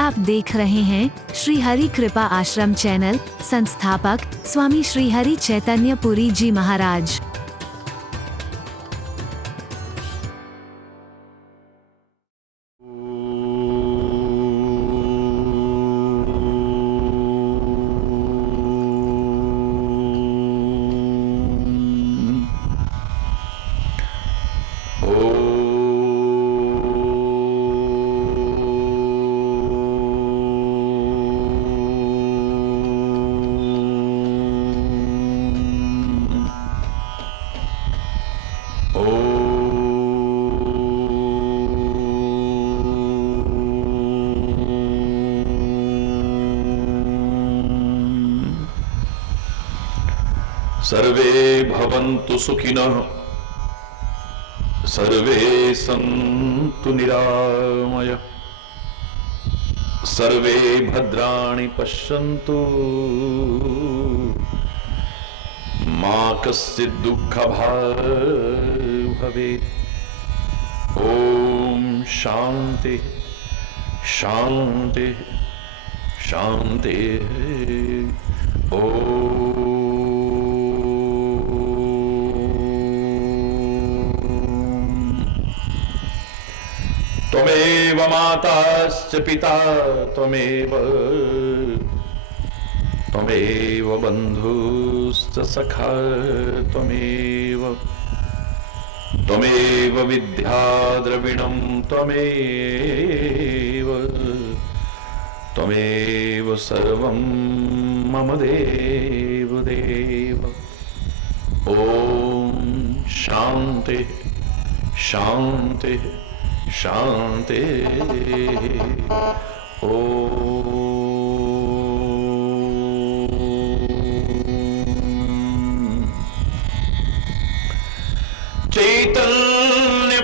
आप देख रहे हैं श्री हरि कृपा आश्रम चैनल। संस्थापक स्वामी श्री हरि चैतन्य पुरी जी महाराज। सर्वे भवन्तु सुखिनः, सर्वे सन्तु निरामयः, सर्वे भद्राणि पश्यन्तु, मा कश्चित् दुःखभाग् भवेत्। ओम शांति शांति शांति। ओम त्वमेव माताश्च पिता त्वमेव बन्धुश्च सखा त्वमेव विद्या द्रविणं त्वमेव सर्वं मम देव देव। ओम शांति शांति शांति। चैतन्य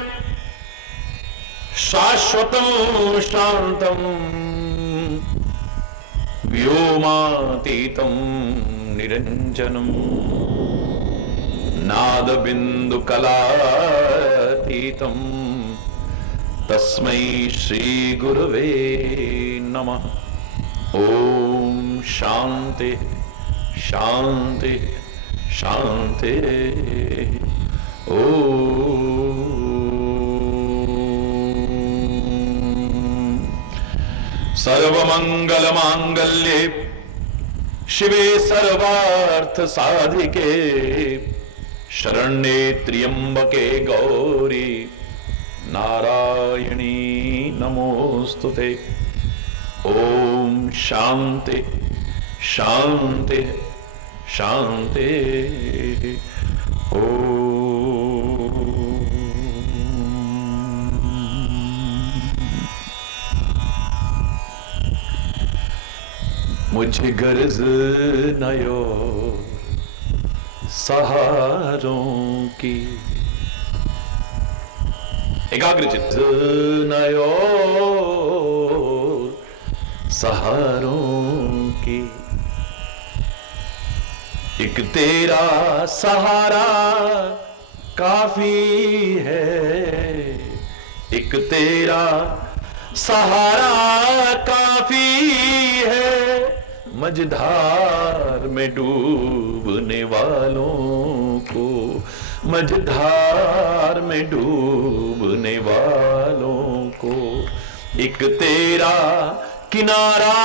शाश्वतं शांतं व्योमातीतं निरंजनं नादबिन्दुकलातीतं तस्मै श्री गुरवे नमः। ओम शांति शांति शांति। सर्वमंगल मांगल्ये शिवे सर्वार्थ साधिके शरण्ये त्र्यंबके गौरी नारायणी नमोस्तुते। ओम शांति शांति शांति। मुझे गर्ज नयो सहारों की, एकाग्रचित नयो सहारों की, एक तेरा सहारा काफी है, एक तेरा सहारा काफी है, मझधार में डूबने वालों को, मझधार में डूबने वालों को, एक तेरा किनारा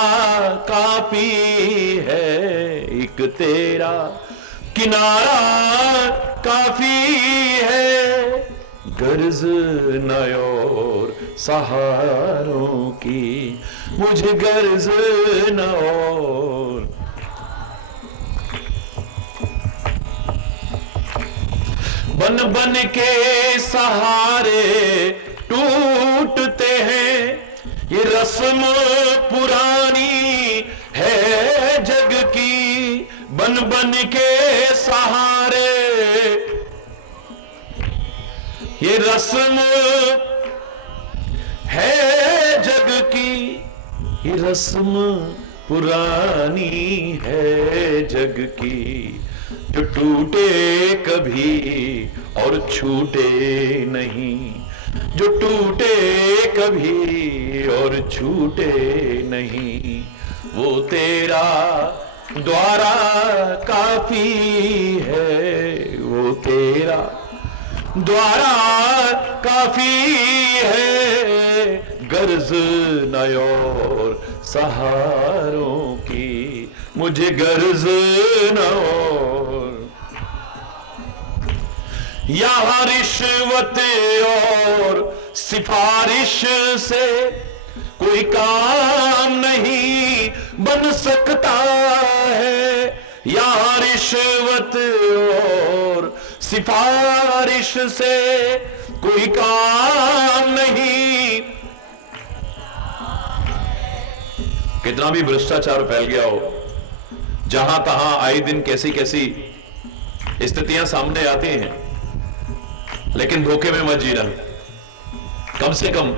काफी है, एक तेरा किनारा काफी है, गर्ज नयोर सहारों की, मुझे गर्ज नयोर। बन बन के सहारे टूटते हैं, ये रस्म पुरानी है जग की, बन बन के सहारे ये रस्म है जग की, ये रस्म पुरानी है जग की, जो टूटे कभी और छूटे नहीं, जो टूटे कभी और छूटे नहीं, वो तेरा द्वारा काफी है, वो तेरा द्वारा काफी है। गर्ज न और सहारों की, मुझे गर्ज न और। यहां रिश्वत और सिफारिश से कोई काम नहीं बन सकता है। यहां रिश्वत और सिफारिश से कोई काम नहीं। कितना भी भ्रष्टाचार फैल गया हो, जहां तहां आए दिन कैसी कैसी स्थितियां सामने आती हैं, लेकिन धोखे में मत जीना। कम से कम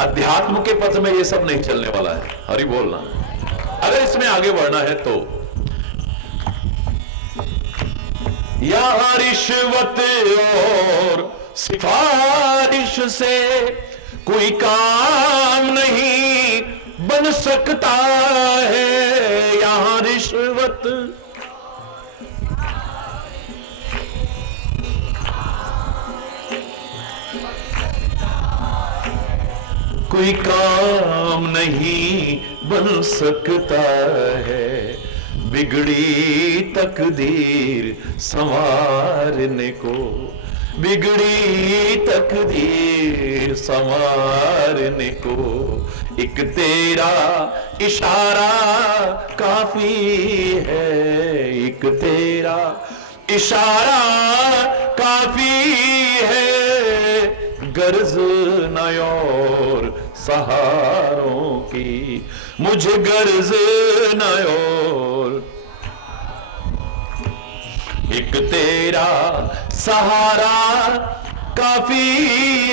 अध्यात्म के पथ में ये सब नहीं चलने वाला है। हरि बोलना। अगर इसमें आगे बढ़ना है तो यहां रिश्वत और सिफारिश से कोई काम नहीं बन सकता है। यहां रिश्वत कोई काम नहीं बन सकता है। बिगड़ी तकदीर संवारने को, बिगड़ी तकदीर संवारने को एक तेरा इशारा काफी है। एक तेरा इशारा काफी है। गर्ज न और सहारों की, मुझे गर्ज न और। एक तेरा सहारा काफी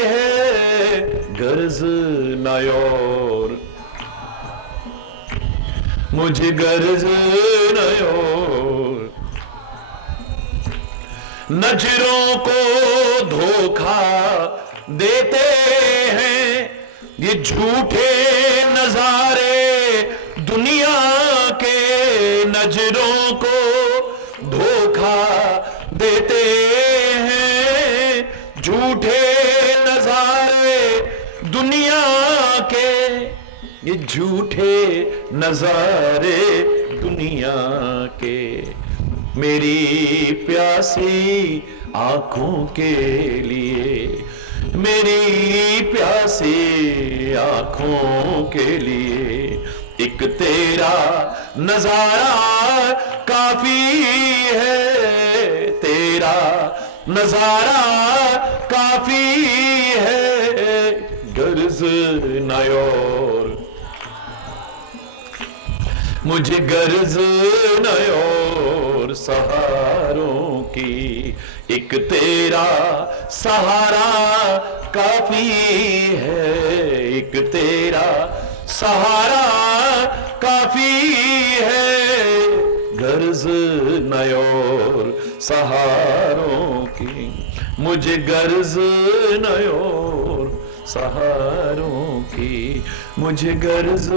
है। गर्ज न और, मुझे गर्ज न और। नजरों को धोखा देते हैं ये झूठे नजारे दुनिया के। नजरों को धोखा देते हैं झूठे नजारे दुनिया के। ये झूठे नजारे दुनिया के मेरी प्यासी आंखों के लिए, मेरी प्यासी आंखों के लिए एक तेरा नजारा काफी है। तेरा नजारा काफी है। गर्ज न और, मुझे गर्ज न और सहारों की। एक तेरा सहारा काफी है। एक तेरा सहारा काफी है। गर्ज न और सहारों की, मुझे गर्ज न और सहारों की, मुझे गर्ज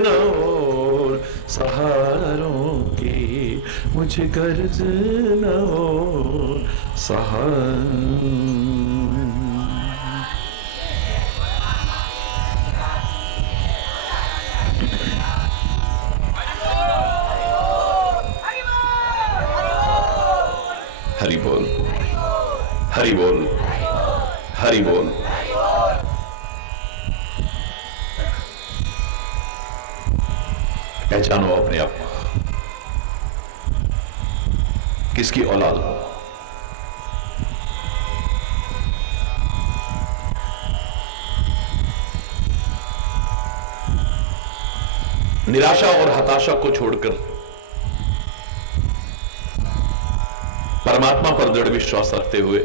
न और सहारों की, मुझे गर्ज न और सहारों। हरि बोल, हरि बोल, हरि बोल। पहचानो अपने आप को, किसकी औलाद हो। निराशा और हताशा को छोड़कर परमात्मा पर दृढ़ विश्वास रखते हुए,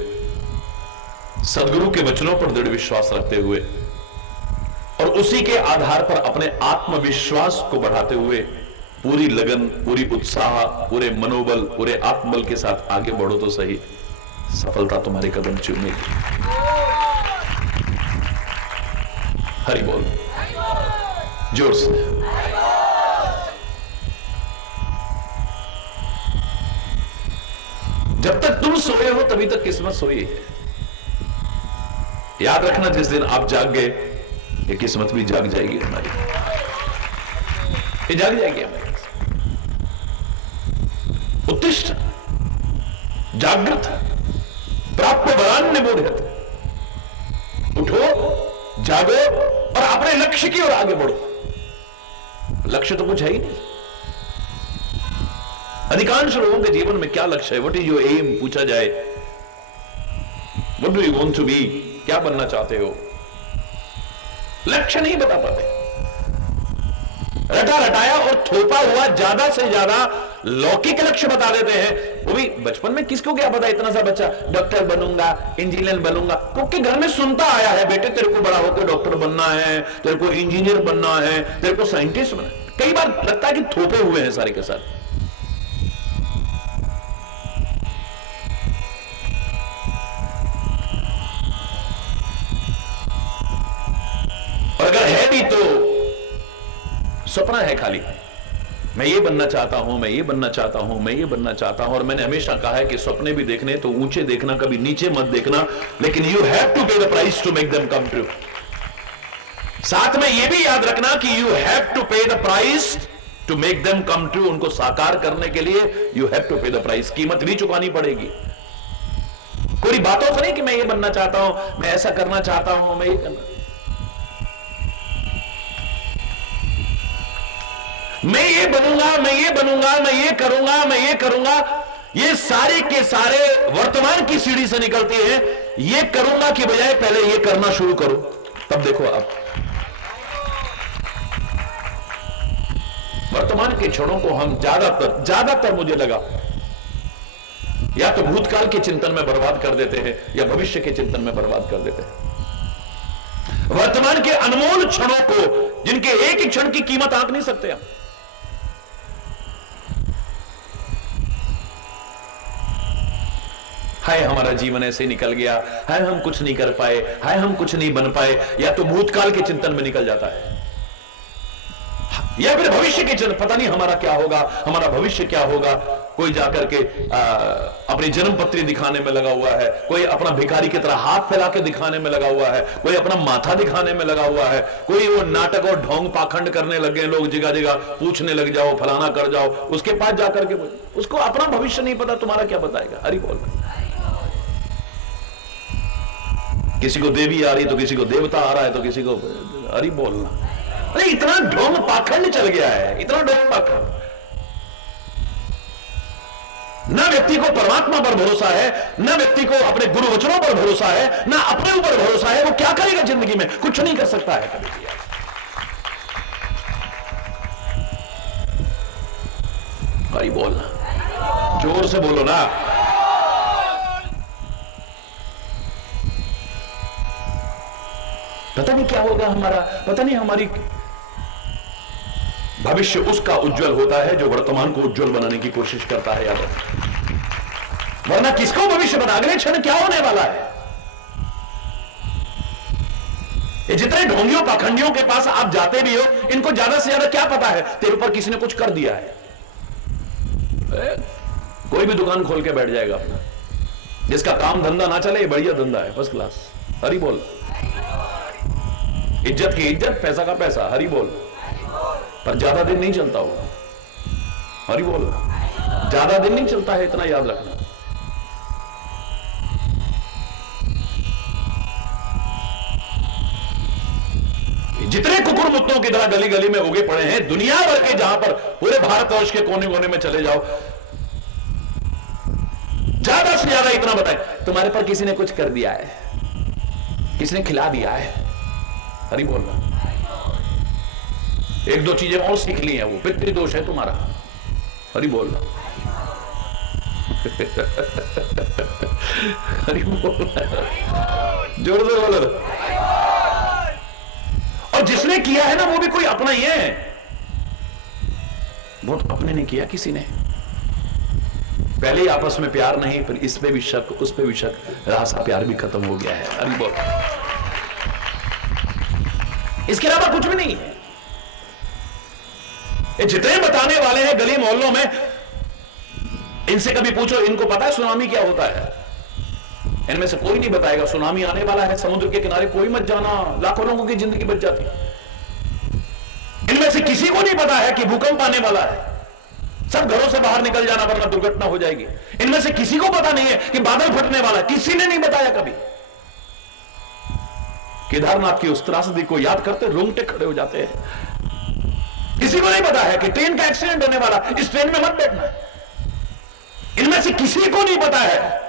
सदगुरु के वचनों पर दृढ़ विश्वास रखते हुए और उसी के आधार पर अपने आत्मविश्वास को बढ़ाते हुए पूरी लगन, पूरी उत्साह, पूरे मनोबल, पूरे आत्मबल के साथ आगे बढ़ो तो सही, सफलता तुम्हारे कदम चूमेगी। हरि बोल, जोर से। जब तक तुम सोए हो तभी तक किस्मत सोई है। याद रखना, जिस दिन आप जाग गए ये किस्मत भी जाग जाएगी हमारी, ये जाग जाएगी हमारी। उत्तिष्ठ जागृत प्राप्य वरान्य बोधयत्, उठो, जागो और अपने लक्ष्य की ओर आगे बढ़ो। लक्ष्य तो कुछ है ही नहीं। अधिकांश लोगों के जीवन में क्या लक्ष्य है? व्हाट इज योर एम पूछा जाए, what do you want to be, क्या बनना चाहते हो? लक्ष्य नहीं बता पाते। रटा रटाया और थोपा हुआ ज्यादा से ज्यादा लौकिक लक्ष्य बता देते हैं। वो भी बचपन में किसको क्या पता, इतना सा बच्चा डॉक्टर बनूंगा, इंजीनियर बनूंगा, क्योंकि घर में सुनता आया है, बेटे तेरे को बड़ा होकर डॉक्टर बनना है, तेरे को इंजीनियर बनना है, तेरे को साइंटिस्ट बनना है। कई बार लगता है कि थोपे हुए हैं सारे के सारे। और अगर है भी तो सपना है खाली, मैं ये बनना चाहता हूं, मैं ये बनना चाहता हूं, मैं ये बनना चाहता हूं। और मैंने हमेशा कहा है कि सपने भी देखने तो ऊंचे देखना, कभी नीचे मत देखना, लेकिन you have to pay the price to make them come true. साथ में यह भी याद रखना कि you have to pay the price to make them come true. उनको साकार करने के लिए you have to pay the price, कीमत भी चुकानी पड़ेगी। कोई बातों से नहीं कि मैं ये बनना चाहता हूं, मैं ऐसा करना चाहता हूं, मैं ये करना, मैं ये बनूंगा, मैं ये बनूंगा, मैं ये करूंगा, मैं ये करूंगा, ये सारे के सारे वर्तमान की सीढ़ी से निकलती है। ये करूंगा की बजाय पहले ये करना शुरू करो, तब देखो आप वर्तमान के क्षणों को हम ज्यादातर मुझे लगा या तो भूतकाल के चिंतन में बर्बाद कर देते हैं या भविष्य के चिंतन में बर्बाद कर देते हैं। वर्तमान के अनमोल क्षणों को, जिनके एक ही क्षण की कीमत आंक नहीं सकते हम। हाय हमारा जीवन ऐसे निकल गया, हाय हम कुछ नहीं कर पाए, हाय हम कुछ नहीं बन पाए, या तो भूतकाल के चिंतन में निकल जाता है या फिर भविष्य के चिंतन, पता नहीं हमारा क्या होगा, हमारा भविष्य क्या होगा। कोई जाकर के अपनी जन्म पत्री दिखाने में लगा हुआ है, कोई अपना भिखारी की तरह हाथ फैला के दिखाने में लगा हुआ है, कोई अपना माथा दिखाने में लगा हुआ है, कोई वो नाटक और ढोंग पाखंड करने लगे लोग, जगह जगह पूछने लग जाओ, फलाना कर जाओ, उसके पास जाकर के उसको अपना भविष्य नहीं पता, तुम्हारा क्या बताएगा? हरि बोल। किसी को देवी आ रही तो किसी को देवता आ रहा है तो किसी को हरि बोलना। अरे इतना ढोंग पाखंड चल गया है, इतना ढोंग पाखंड। न व्यक्ति को परमात्मा पर भरोसा है, न व्यक्ति को अपने गुरु वचनों पर भरोसा है, न अपने ऊपर भरोसा है। वो क्या करेगा जिंदगी में? कुछ नहीं कर सकता है कभी भी। हरि बोलना, जोर से बोलो ना। पता नहीं क्या होगा हमारा, पता नहीं हमारी भविष्य उसका उज्जवल होता है जो वर्तमान को उज्जवल बनाने की कोशिश करता है। याद रखो, वरना किसको भविष्य बना, अगले क्षण क्या होने वाला है। ये जितने ढोंगियों पाखंडियों के पास आप जाते भी हो, इनको ज्यादा से ज्यादा क्या पता है? तेरे ऊपर किसी ने कुछ कर दिया है। कोई भी दुकान खोल के बैठ जाएगा अपना, जिसका काम धंधा ना चले, बढ़िया धंधा है, फर्स्ट क्लास। हरि बोल। इज्जत की इज्जत, पैसा का पैसा। हरि बोल। पर ज्यादा दिन नहीं चलता होगा। हरि बोल। ज्यादा दिन नहीं चलता है, इतना याद रखना। जितने कुकुर मुत्तों की तरह गली गली में उगे पड़े हैं दुनिया भर के, जहां पर पूरे भारतवर्ष के कोने कोने में चले जाओ, ज्यादा से ज्यादा इतना बताएं, तुम्हारे पर किसी ने कुछ कर दिया है, किसी ने खिला दिया है। हरि बोलना। एक दो चीजें और सीख ली हैं, वो पितृदोष है तुम्हारा। हरि बोलना। हरि बोलना, जोर से बोलो। और जिसने किया है ना, वो भी कोई अपना ही है, बहुत अपने ने किया किसी ने। पहले ही आपस में प्यार नहीं, फिर इस पे भी शक, उस पे भी शक, रासा प्यार भी खत्म हो गया है। हरि बोल। इसके अलावा कुछ भी नहीं है। ये जितने बताने वाले हैं गली मोहल्लों में, इनसे कभी पूछो इनको पता है सुनामी क्या होता है? इनमें से कोई नहीं बताएगा सुनामी आने वाला है, समुद्र के किनारे कोई मत जाना, लाखों लोगों की जिंदगी बच जाती है। इनमें से किसी को नहीं पता है कि भूकंप आने वाला है, सब घरों से बाहर निकल जाना वरना दुर्घटना हो जाएगी। इनमें से किसी को पता नहीं है कि बादल फटने वाला है, किसी ने नहीं बताया कभी। केदारनाथ की उस त्रासदी को याद करते रोंगटे खड़े हो जाते हैं। किसी को नहीं पता है कि ट्रेन का एक्सीडेंट होने वाला, इस ट्रेन में मत बैठना। इनमें से किसी को नहीं पता है।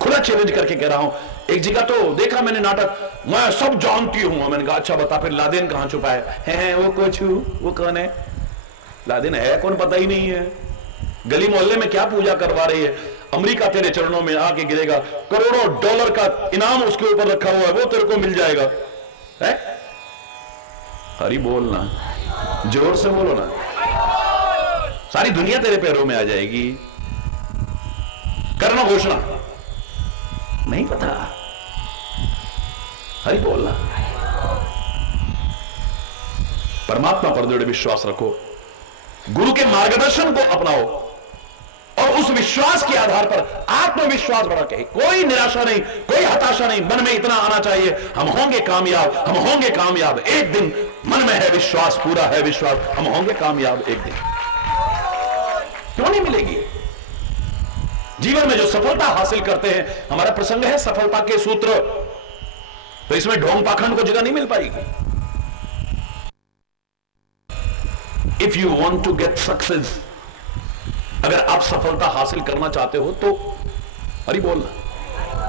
खुला चैलेंज करके कह रहा हूं, एक जगह तो देखा मैंने नाटक, मैं सब जानती हूं। मैंने कहा अच्छा बता फिर लादेन कहां छुपा है? वो कुछ वो कौन है? लादेन है कौन पता ही नहीं है। गली मोहल्ले में क्या पूजा करवा रही है? अमेरिका तेरे चरणों में आके गिरेगा, करोड़ों डॉलर का इनाम उसके ऊपर रखा हुआ है, वो तेरे को मिल जाएगा। है? हरी बोलना, जोर से बोलो ना, सारी दुनिया तेरे पैरों में आ जाएगी। करना घोषणा, नहीं पता, हरि बोलना। परमात्मा पर दृढ़ विश्वास रखो, गुरु के मार्गदर्शन को अपनाओ और उस विश्वास के आधार पर आत्मविश्वास बढ़ा के, कोई निराशा नहीं, कोई हताशा नहीं, मन में इतना आना चाहिए हम होंगे कामयाब, हम होंगे कामयाब एक दिन। मन में है विश्वास, पूरा है विश्वास, हम होंगे कामयाब एक दिन। क्यों नहीं मिलेगी? जीवन में जो सफलता हासिल करते हैं, हमारा प्रसंग है सफलता के सूत्र, तो इसमें ढोंग पाखंड को जगह नहीं मिल पाएगी। If you want to get success, अगर आप सफलता हासिल करना चाहते हो तो हरि बोलना,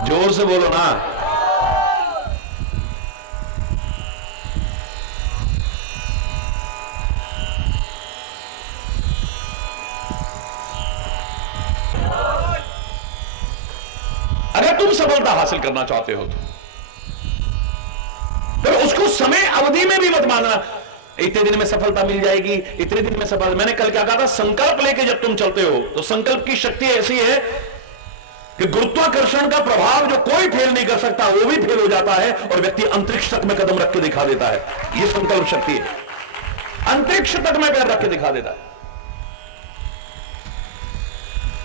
जोर से बोलो ना। अगर तुम सफलता हासिल करना चाहते हो तो उसको समय अवधि में भी मत मानना, इतने दिन में सफलता मिल जाएगी, इतने दिन में सफलता। मैंने कल क्या कहा था, संकल्प लेके जब तुम चलते हो तो संकल्प की शक्ति ऐसी है कि गुरुत्वाकर्षण का प्रभाव जो कोई फेल नहीं कर सकता वो भी फेल हो जाता है और व्यक्ति अंतरिक्ष तक में कदम रख के दिखा देता है। यह संकल्प शक्ति है, अंतरिक्ष तक में पैर रख के दिखा देता है।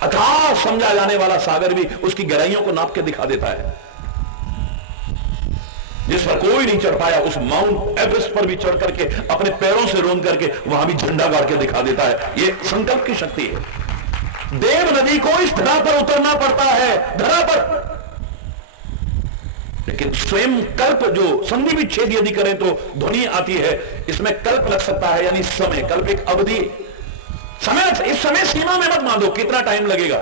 अथाह समझा जाने वाला सागर भी उसकी गहराइयों को नाप के दिखा देता है। जिस पर कोई नहीं चढ़ पाया, उस माउंट एवरेस्ट पर भी चढ़ करके अपने पैरों से रोंद करके वहां भी झंडा गाड़ के दिखा देता है। यह संकल्प की शक्ति है। देव नदी को इस धरा पर उतरना पड़ता है, धरा पर, लेकिन स्वयं कल्प जो संधि विच्छेद यदि करें तो ध्वनि आती है, इसमें कल्प लग सकता है, यानी समय। कल्प एक अवधि, समय, इस समय सीमा में मत मान दो कितना टाइम लगेगा।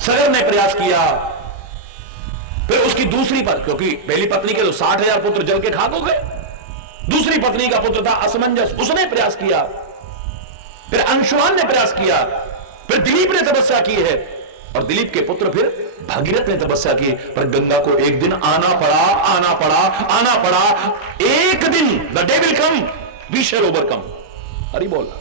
सगर ने प्रयास किया, फिर उसकी दूसरी पत्नी, क्योंकि पहली पत्नी के तो 60,000 पुत्र जल के खाक हो गए, दूसरी पत्नी का पुत्र था असमंजस, उसने प्रयास किया, फिर अंशुमान ने प्रयास किया, फिर दिलीप ने तपस्या की है और दिलीप के पुत्र फिर भागीरथ ने तपस्या की, पर गंगा को एक दिन आना पड़ा, आना पड़ा, आना पड़ा। एक दिन the day will come, we shall overcome. Hari बोल।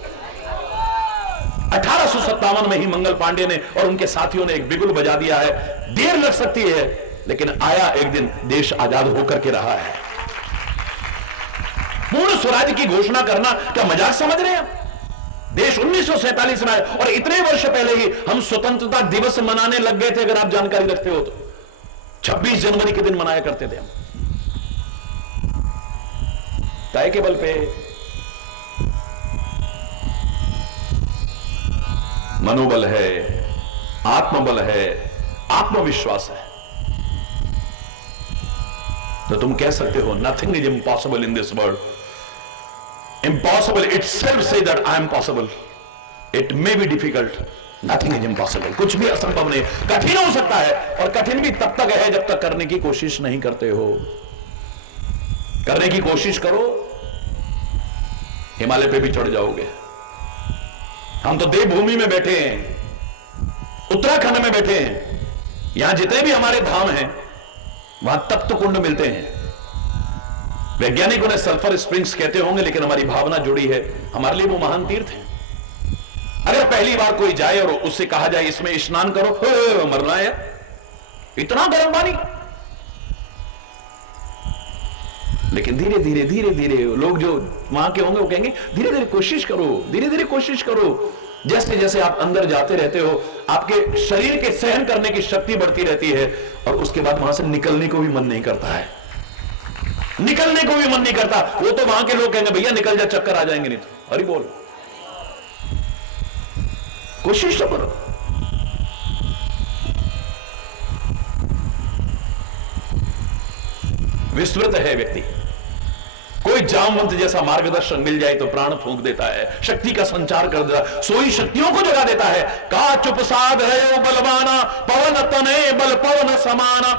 1857 में ही मंगल पांडे ने और उनके साथियों ने एक बिगुल बजा दिया है। देर लग सकती है लेकिन आया एक दिन, देश आजाद होकर के रहा है। पूर्ण स्वराज की घोषणा करना क्या मजाक समझ रहे हैं? देश 1947 में आया और इतने वर्ष पहले ही हम स्वतंत्रता दिवस मनाने लग गए थे। अगर आप जानकारी रखते हो तो 26 जनवरी के दिन मनाया करते थे हम। तय के बल पे, मनोबल है, आत्मबल है, आत्मविश्वास है, तो तुम कह सकते हो nothing is impossible in this world. Impossible itself say that I am possible, it may be difficult, nothing is impossible. कुछ भी असंभव नहीं, कठिन हो सकता है और कठिन भी तब तक है जब तक करने की कोशिश नहीं करते हो। करने की कोशिश करो, हिमालय पे भी चढ़ जाओगे। हम तो देवभूमि में बैठे हैं, उत्तराखंड में बैठे हैं, यहां जितने भी हमारे धाम हैं वहां तप्त कुंड मिलते हैं। वैज्ञानिकों ने सल्फर स्प्रिंग्स कहते होंगे, लेकिन हमारी भावना जुड़ी है, हमारे लिए वो महान तीर्थ है। अगर पहली बार कोई जाए और उससे कहा जाए इसमें स्नान करो, मरना है, इतना गर्म पानी। लेकिन धीरे धीरे धीरे धीरे लोग जो वहां के होंगे वो कहेंगे धीरे धीरे कोशिश करो, धीरे धीरे कोशिश करो। जैसे जैसे आप अंदर जाते रहते हो आपके शरीर के सहन करने की शक्ति बढ़ती रहती है और उसके बाद वहां से निकलने को भी मन नहीं करता है, निकलने को भी मन नहीं करता। वो तो वहां के लोग कहेंगे भैया निकल जा, चक्कर आ जाएंगे नहीं तो। हरि बोल, कोशिश तो करो। विस्मृत है व्यक्ति, कोई जामवंत जैसा मार्गदर्शन मिल जाए तो प्राण फूंक देता है, शक्ति का संचार कर देता है, सोई शक्तियों को जगा देता है। का चुप साध रहे बलवाना, पवन तने बल पवन समाना,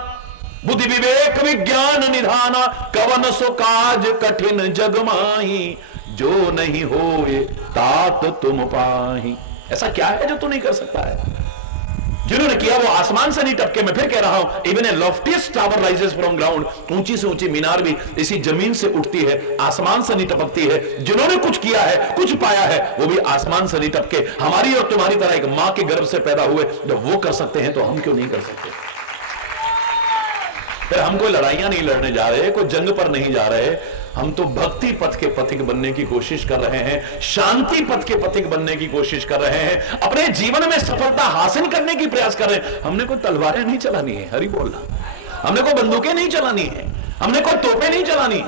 बुद्धि विवेक विज्ञान निधाना, कवन सो काज कठिन जग माही, जो नहीं होए तात तुम पाही। ऐसा क्या है जो तू नहीं कर सकता है? जिन्होंने किया वो आसमान से नहीं टपके। मैं फिर कह रहा हूं, even a loftiest tower rises from ground, ऊंची से ऊंची मीनार भी इसी जमीन से उठती है, आसमान से नहीं टपकती है। जिन्होंने कुछ किया है, कुछ पाया है, वो भी आसमान से नहीं टपके। हमारी और तुम्हारी तरह एक मां के गर्भ से पैदा हुए, जब वो कर सकते हैं तो हम क्यों नहीं कर सकते? फिर हम कोई लड़ाइयां नहीं लड़ने जा रहे, कोई जंग पर नहीं जा रहे, हम तो भक्ति पथ के पथिक बनने की कोशिश कर रहे हैं, शांति पथ के पथिक बनने की कोशिश कर रहे हैं, अपने जीवन में सफलता हासिल करने की प्रयास कर रहे हैं। हमने कोई तलवारें नहीं चलानी है, हरि बोलना, हमने कोई बंदूकें नहीं चलानी है, हमने कोई तोपें नहीं चलानी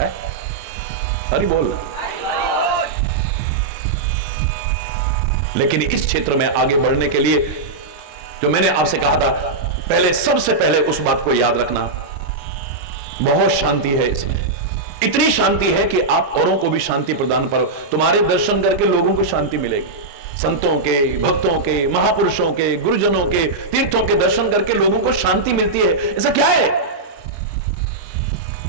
है, हरि बोलना। लेकिन इस क्षेत्र में आगे बढ़ने के लिए जो मैंने आपसे कहा था, पहले सबसे पहले उस बात को याद रखना, बहुत शांति है इसमें, इतनी शांति है कि आप औरों को भी शांति प्रदान करो। तुम्हारे दर्शन करके लोगों को शांति मिलेगी, संतों के, भक्तों के, महापुरुषों के, गुरुजनों के, तीर्थों के दर्शन करके लोगों को शांति मिलती है। ऐसा क्या है?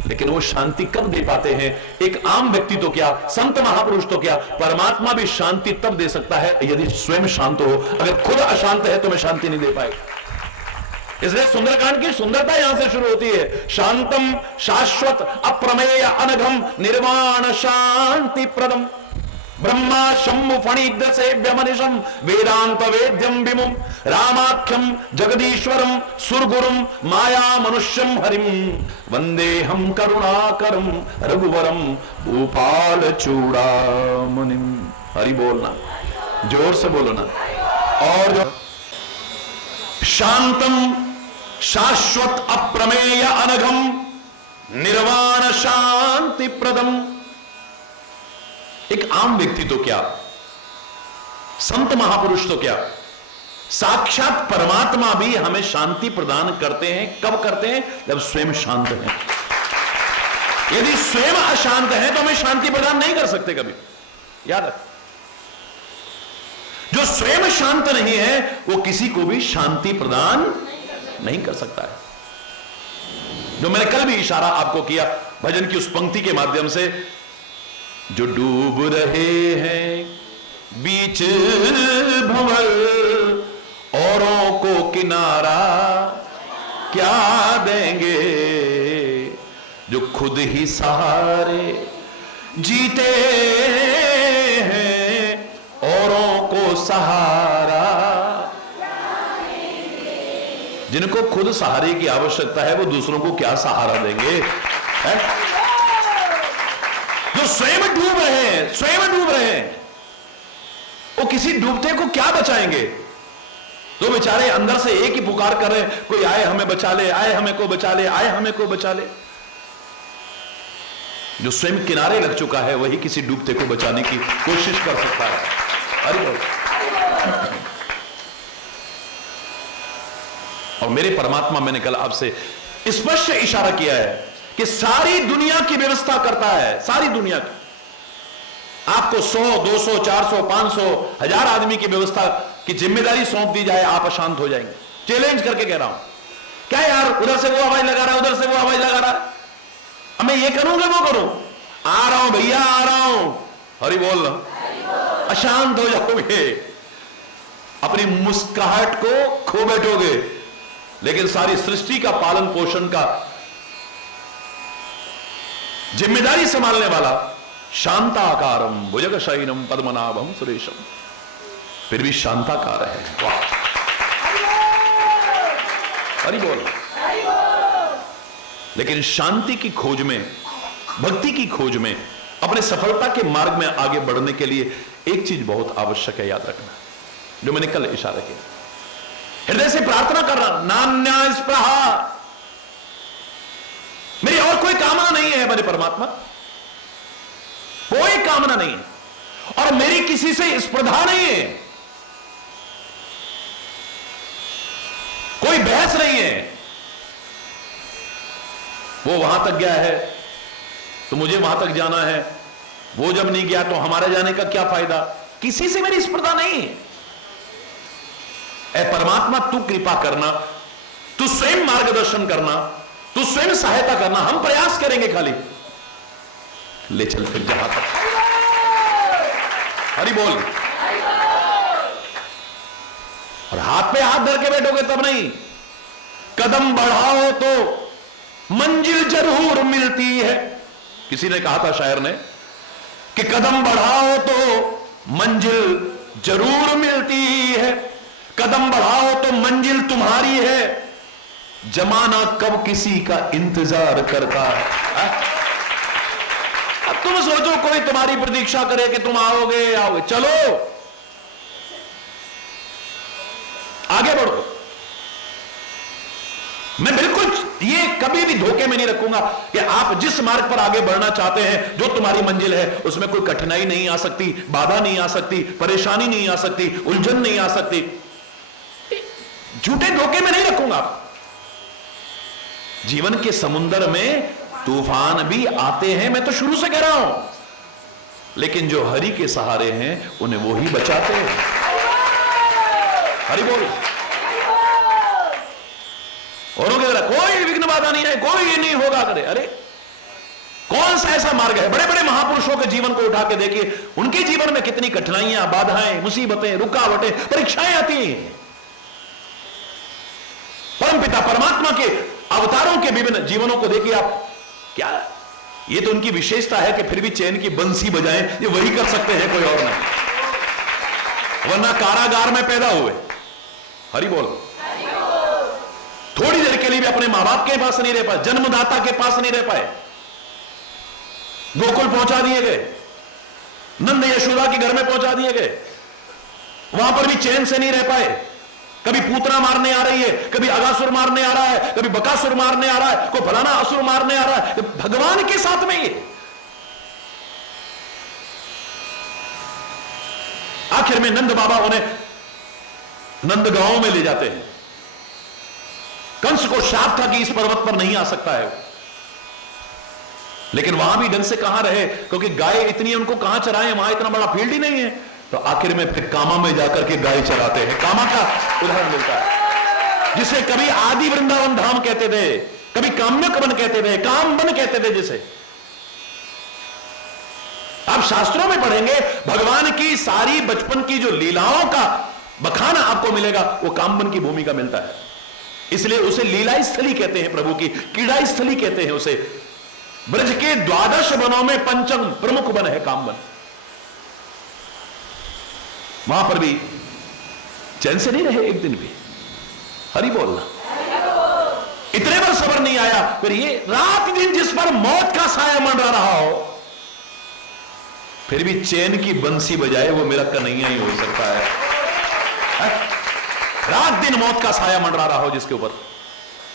लेकिन वो शांति कब दे पाते हैं? एक आम व्यक्ति तो क्या, संत महापुरुष तो क्या, परमात्मा भी शांति तब दे सकता है यदि स्वयं शांत हो। अगर खुद अशांत है तो मैं शांति नहीं दे पाएगा। इसलिए सुंदरकांड की सुंदरता यहां से शुरू होती है। शांतम शाश्वत अप्रमेय अनघम निर्वाण शांति प्रदम ब्रह्मा शम्भु फणिग्र सेव्य मनिषम वेदांत वेद्यम विमुम रामाख्यम जगदीश्वरम सुरगुरुम माया मनुष्यम हरिम वंदेहम करुणाकरम रघुवरम भूपाल चूड़ामणिम। हरि बोलना, जोर से बोलो ना। और जो शांतम शाश्वत अप्रमेय अनघम निर्वाण शांति प्रदम। एक आम व्यक्ति तो क्या, संत महापुरुष तो क्या, साक्षात परमात्मा भी हमें शांति प्रदान करते हैं। कब करते हैं? जब स्वयं शांत हैं। यदि स्वयं अशांत है तो हमें शांति प्रदान नहीं कर सकते कभी, याद रख। जो स्वयं शांत नहीं है वो किसी को भी शांति प्रदान नहीं कर सकता है। जो मैंने कल भी इशारा आपको किया भजन की उस पंक्ति के माध्यम से, जो डूब रहे हैं बीच भंवर औरों को किनारा क्या देंगे, जो खुद ही सहारे जीते हैं औरों को सहारा, जिनको खुद सहारे की आवश्यकता है वो दूसरों को क्या सहारा देंगे? है? जो स्वयं डूब रहे हैं, स्वयं डूब रहे हैं, वो किसी डूबते को क्या बचाएंगे? तो बेचारे अंदर से एक ही पुकार कर रहे हैं, कोई आए हमें बचा ले, आए हमें को बचा ले, आए हमें को बचा ले। जो स्वयं किनारे लग चुका है वही किसी डूबते को बचाने की कोशिश कर सकता है। अरे और मेरे परमात्मा, मैंने कल आपसे स्पष्ट इशारा किया है कि सारी दुनिया की व्यवस्था करता है, सारी दुनिया की। आपको 100, 200, 400, 500, 1000 आदमी की व्यवस्था की जिम्मेदारी सौंप दी जाए, आप अशांत हो जाएंगे। चैलेंज करके कह रहा हूं। क्या यार, उधर से वो आवाज लगा रहा है, उधर से वो आवाज लगा रहा है, अब मैं ये करूंगा वो करूं, आ रहा हूं भैया, आ रहा हूं, हरि बोल, अशांत हो जाओगे, अपनी मुस्कुराहट को खो बैठोगे। लेकिन सारी सृष्टि का पालन पोषण का जिम्मेदारी संभालने वाला शांताकारम भुजगशयनम पद्मनाभम सुरेशम, फिर भी शांताकार है। वाह, हरि बोल। लेकिन शांति की खोज में, भक्ति की खोज में, अपने सफलता के मार्ग में आगे बढ़ने के लिए एक चीज बहुत आवश्यक है, याद रखना, जो मैंने कल इशारा किया। हृदय से प्रार्थना करना, नान्या स्पृहा, मेरी और कोई कामना नहीं है मेरे परमात्मा, कोई कामना नहीं है, और मेरी किसी से स्पर्धा नहीं है, कोई बहस नहीं है। वो वहां तक गया है तो मुझे वहां तक जाना है, वो जब नहीं गया तो हमारे जाने का क्या फायदा, किसी से मेरी स्पर्धा नहीं है। ऐ परमात्मा तू कृपा करना, तू स्वयं मार्गदर्शन करना, तू स्वयं सहायता करना, हम प्रयास करेंगे, खाली ले चल फिर जहां तक। हरि बोल। और हाथ पे हाथ धर के बैठोगे तब नहीं, कदम बढ़ाओ तो मंजिल जरूर मिलती है। किसी ने कहा था शायर ने कि कदम बढ़ाओ तो मंजिल जरूर मिलती है, कदम बढ़ाओ तो मंजिल तुम्हारी है, जमाना कब किसी का इंतजार करता है। अब तुम सोचो कोई तुम्हारी प्रतीक्षा करे कि तुम आओगे आओगे, चलो आगे बढ़ो। मैं बिल्कुल ये कभी भी धोखे में नहीं रखूंगा कि आप जिस मार्ग पर आगे बढ़ना चाहते हैं, जो तुम्हारी मंजिल है, उसमें कोई कठिनाई नहीं आ सकती, बाधा नहीं आ सकती, परेशानी नहीं आ सकती, उलझन नहीं आ सकती, झूठे धोखे में नहीं रखूंगा। जीवन के समुद्र में तूफान भी आते हैं, मैं तो शुरू से कह रहा हूं, लेकिन जो हरि के सहारे हैं उन्हें वो ही बचाते हैं। हरि बोल। औरों की तरह कोई विघ्न बाधा नहीं है, कोई ये नहीं होगा करे। अरे कौन सा ऐसा मार्ग है? बड़े बड़े महापुरुषों के जीवन को उठा के देखिए, उनके जीवन में कितनी कठिनाइयां, बाधाएं, मुसीबतें, रुकावटें, परीक्षाएं आती हैं। परमपिता परमात्मा के अवतारों के विभिन्न जीवनों को देखिए आप, क्या ये तो उनकी विशेषता है कि फिर भी चैन की बंसी बजाएं, ये वही कर सकते हैं, कोई और नहीं, वरना कारागार में पैदा हुए। हरि बोल। थोड़ी देर के लिए भी अपने मां बाप के पास नहीं रह पाए, जन्मदाता के पास नहीं रह पाए, गोकुल पहुंचा दिए गए, नंद यशोदा के घर में पहुंचा दिए गए, वहां पर भी चैन से नहीं रह पाए। कभी पूतना मारने आ रही है, कभी अगासुर मारने आ रहा है, कभी बकासुर मारने आ रहा है, कोई फलाना असुर मारने आ रहा है, भगवान के साथ में ये। आखिर में नंद बाबा उन्हें नंदगांव में ले जाते हैं। कंस को शाप था कि इस पर्वत पर नहीं आ सकता है, लेकिन वहां भी ढंग से कहां रहे, क्योंकि गाय इतनी है, उनको कहां चराएं, वहां इतना बड़ा फील्ड ही नहीं है। तो आखिर में फिर कामा में जाकर के गाय चराते हैं। कामा का उदाहरण मिलता है, जिसे कभी आदि वृंदावन धाम कहते थे, कभी काम्यक वन कहते थे, काम वन कहते थे। जिसे आप शास्त्रों में पढ़ेंगे, भगवान की सारी बचपन की जो लीलाओं का बखाना आपको मिलेगा, वो कामवन की भूमि का मिलता है। इसलिए उसे लीला स्थली कहते हैं, प्रभु की क्रीड़ा स्थली कहते हैं उसे। ब्रज के 12 वनों में पंचम प्रमुख वन है कामवन। वहां पर भी चैन से नहीं रहे एक दिन भी। हरि बोलना। इतने बार सबर नहीं आया, फिर ये रात दिन जिस पर मौत का साया मंडरा रहा हो, फिर भी चैन की बंसी बजाए, वो मेरा कन्हैया ही हो सकता है। रात दिन मौत का साया मंडरा रहा हो जिसके ऊपर,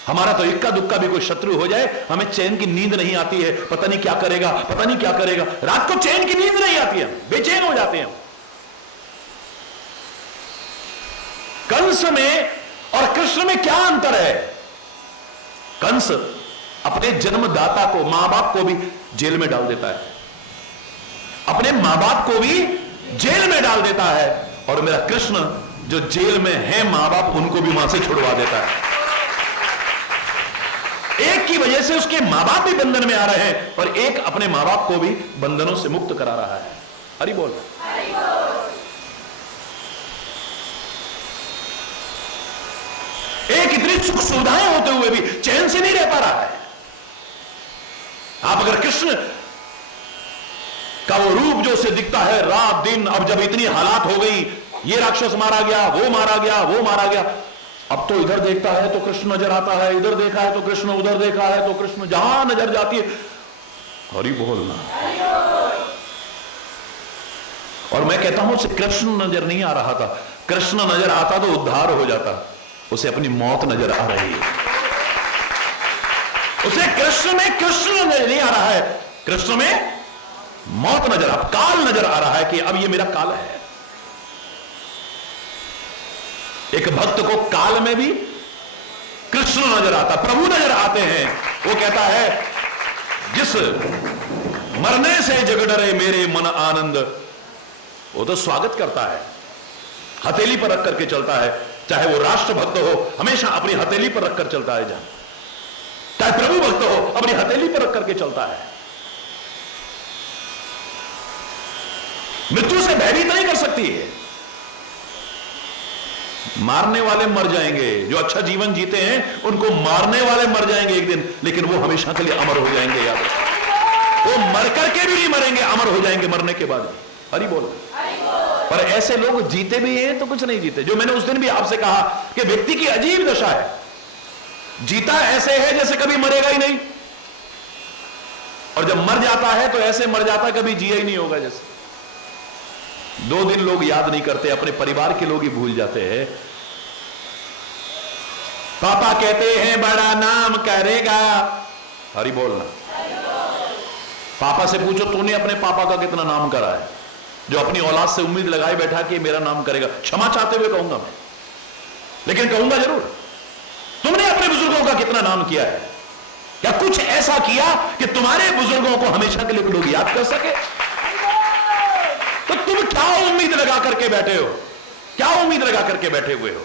हमारा तो इक्का दुक्का भी कोई शत्रु हो जाए, हमें चैन की नींद नहीं आती है, पता नहीं क्या करेगा, पता नहीं क्या करेगा। रात को चैन की नींद नहीं आती है, बेचैन हो जाते हैं। कंस में और कृष्ण में क्या अंतर है? कंस अपने जन्मदाता को, मां बाप को भी जेल में डाल देता है, अपने मां बाप को भी जेल में डाल देता है, और मेरा कृष्ण जो जेल में है मां बाप, उनको भी वहां से छुड़वा देता है। एक की वजह से उसके मां बाप भी बंधन में आ रहे हैं, और एक अपने मां बाप को भी बंधनों से मुक्त करा रहा है। हरि बोल। एक इतनी सुख सुविधाएं होते हुए भी चैन से नहीं रह पा रहा है। आप अगर कृष्ण का वो रूप जो उसे दिखता है रात दिन, अब जब इतनी हालात हो गई, ये राक्षस मारा गया, वो मारा गया, वो मारा गया, अब तो इधर देखता है तो कृष्ण नजर आता है, इधर देखा है तो कृष्ण, उधर देखा है तो कृष्ण, जहां नजर जाती है हरि बोलना। और मैं कहता हूं उसे कृष्ण नजर नहीं आ रहा था, कृष्ण नजर आता तो उद्धार हो जाता, उसे अपनी मौत नजर आ रही है। उसे कृष्ण में कृष्ण नजर नहीं आ रहा है, कृष्ण में मौत नजर काल नजर आ रहा है कि अब ये मेरा काल है। एक भक्त को काल में भी कृष्ण नजर आता, प्रभु नजर आते हैं। वो कहता है जिस मरने से जग डरे मेरे मन आनंद, वो तो स्वागत करता है, हथेली पर रख करके चलता है। चाहे वो राष्ट्र भक्त हो, हमेशा अपनी हथेली पर रखकर चलता है। जहां चाहे प्रभु भक्त हो, अपनी हथेली पर रख करके चलता है। मृत्यु से भयभीत नहीं कर सकती है। मारने वाले मर जाएंगे, जो अच्छा जीवन जीते हैं उनको मारने वाले मर जाएंगे एक दिन, लेकिन वो हमेशा के लिए अमर हो जाएंगे। याद रखो, वो मर करके भी नहीं मरेंगे, अमर हो जाएंगे मरने के बाद। हरि बोल। पर ऐसे लोग जीते भी हैं तो कुछ नहीं जीते। जो मैंने उस दिन भी आपसे कहा कि व्यक्ति की अजीब दशा है, जीता ऐसे है जैसे कभी मरेगा ही नहीं, और जब मर जाता है तो ऐसे मर जाता कभी जिया ही नहीं होगा जैसे। 2 दिन लोग याद नहीं करते, अपने परिवार के लोग ही भूल जाते हैं। पापा कहते हैं बड़ा नाम करेगा, हरि बोलना। पापा से पूछो तूने अपने पापा का कितना नाम करा है, जो अपनी औलाद से उम्मीद लगाए बैठा कि मेरा नाम करेगा। क्षमा चाहते हुए कहूंगा मैं, लेकिन कहूंगा जरूर, तुमने अपने बुजुर्गों का कितना नाम किया है? क्या कुछ ऐसा किया कि तुम्हारे बुजुर्गों को हमेशा के लिए लोग याद कर सके? तो तुम क्या उम्मीद लगा करके बैठे हो? क्या उम्मीद लगा करके बैठे हुए हो?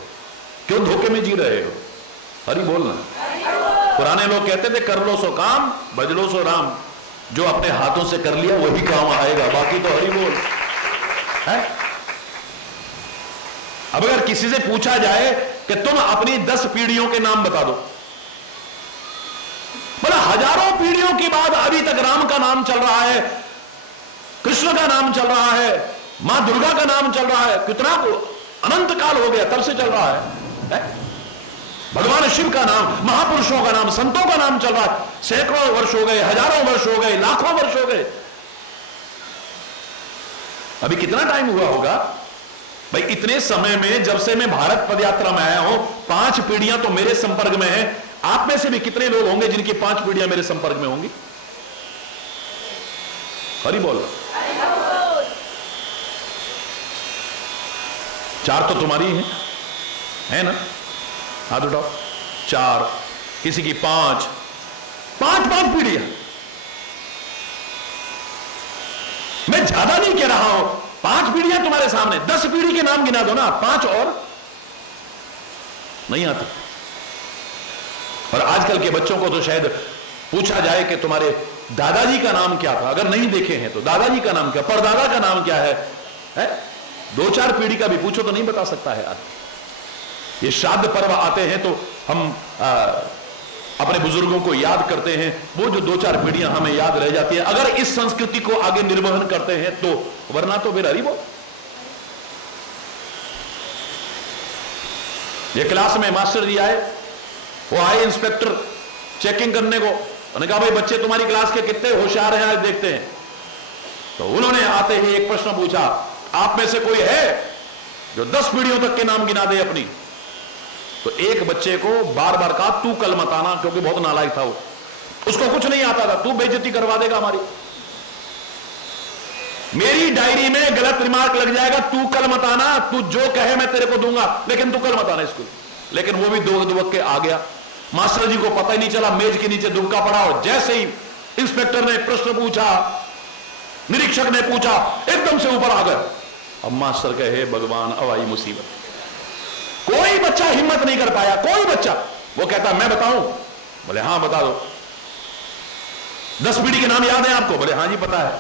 क्यों धोखे में जी रहे हो? हरि बोलना। पुराने लोग कहते थे कर लो सो काम, भज लो सो राम। जो अपने हाथों से कर लिया वही काम आएगा, बाकी तो हरि बोल है। अब अगर किसी से पूछा जाए कि तुम अपनी 10 पीढ़ियों के नाम बता दो, बोला हजारों पीढ़ियों के बाद अभी तक राम का नाम चल रहा है, कृष्ण का नाम चल रहा है, मां दुर्गा का नाम चल रहा है, कितना अनंत काल हो गया तब से चल रहा है? भगवान शिव का नाम, महापुरुषों का नाम, संतों का नाम चल रहा है। सैकड़ों वर्ष हो गए, हजारों वर्ष हो गए, लाखों वर्ष हो गए। अभी कितना टाइम हुआ होगा भाई? इतने समय में, जब से मैं भारत पदयात्रा में आया हूं, 5 पीढ़ियां तो मेरे संपर्क में है। आप में से भी कितने लोग होंगे जिनकी 5 पीढ़ियां मेरे संपर्क में होंगी? हरि बोल। 4 तो तुम्हारी है ना? हाथ उठाओ। 4, किसी की 5 पीढ़ियां। मैं ज्यादा नहीं कह रहा हूं, 5 पीढ़ियां तुम्हारे सामने। 10 पीढ़ी के नाम गिना दो ना, 5 और नहीं आते। और आजकल के बच्चों को तो शायद पूछा जाए कि तुम्हारे दादाजी का नाम क्या था, अगर नहीं देखे हैं तो दादाजी का नाम क्या, परदादा का नाम क्या है? 2-4 पीढ़ी का भी पूछो तो नहीं बता सकता है यार। ये श्राद्ध पर्व आते हैं तो हम अपने बुजुर्गों को याद करते हैं, वो जो 2-4 पीढ़ियां हमें याद रह जाती है, अगर इस संस्कृति को आगे निर्वहन करते हैं तो। वरना तो फिर हरिबोल। ये क्लास में मास्टर जी आए, वो आए इंस्पेक्टर चेकिंग करने को। उन्होंने कहा भाई बच्चे तुम्हारी क्लास के कितने होशियार हैं आज देखते हैं। तो उन्होंने आते ही एक प्रश्न पूछा, आप में से कोई है जो 10 पीढ़ियों तक के नाम गिना दे अपनी? तो एक बच्चे को बार बार कहा तू कल मत आना, क्योंकि बहुत नालायक था वो, उसको कुछ नहीं आता था, तू बेइज्जती करवा देगा हमारी, मेरी डायरी में गलत रिमार्क लग जाएगा, तू कल मत आना, तू जो कहे मैं तेरे को दूंगा, लेकिन तू कल मत आना स्कूल। लेकिन वो भी दुबक के आ गया। मास्टर जी को पता ही नहीं चला, मेज के नीचे दुबका पड़ा, और जैसे ही इंस्पेक्टर ने प्रश्न पूछा, निरीक्षक ने पूछा, एकदम से ऊपर आ गए। अब मास्टर कहे भगवान अब आई मुसीबत। कोई बच्चा हिम्मत नहीं कर पाया, कोई बच्चा। वो कहता मैं बताऊं? बोले हाँ बता दो। 10 पीढ़ी के नाम याद है आपको? बोले हाँ जी पता है।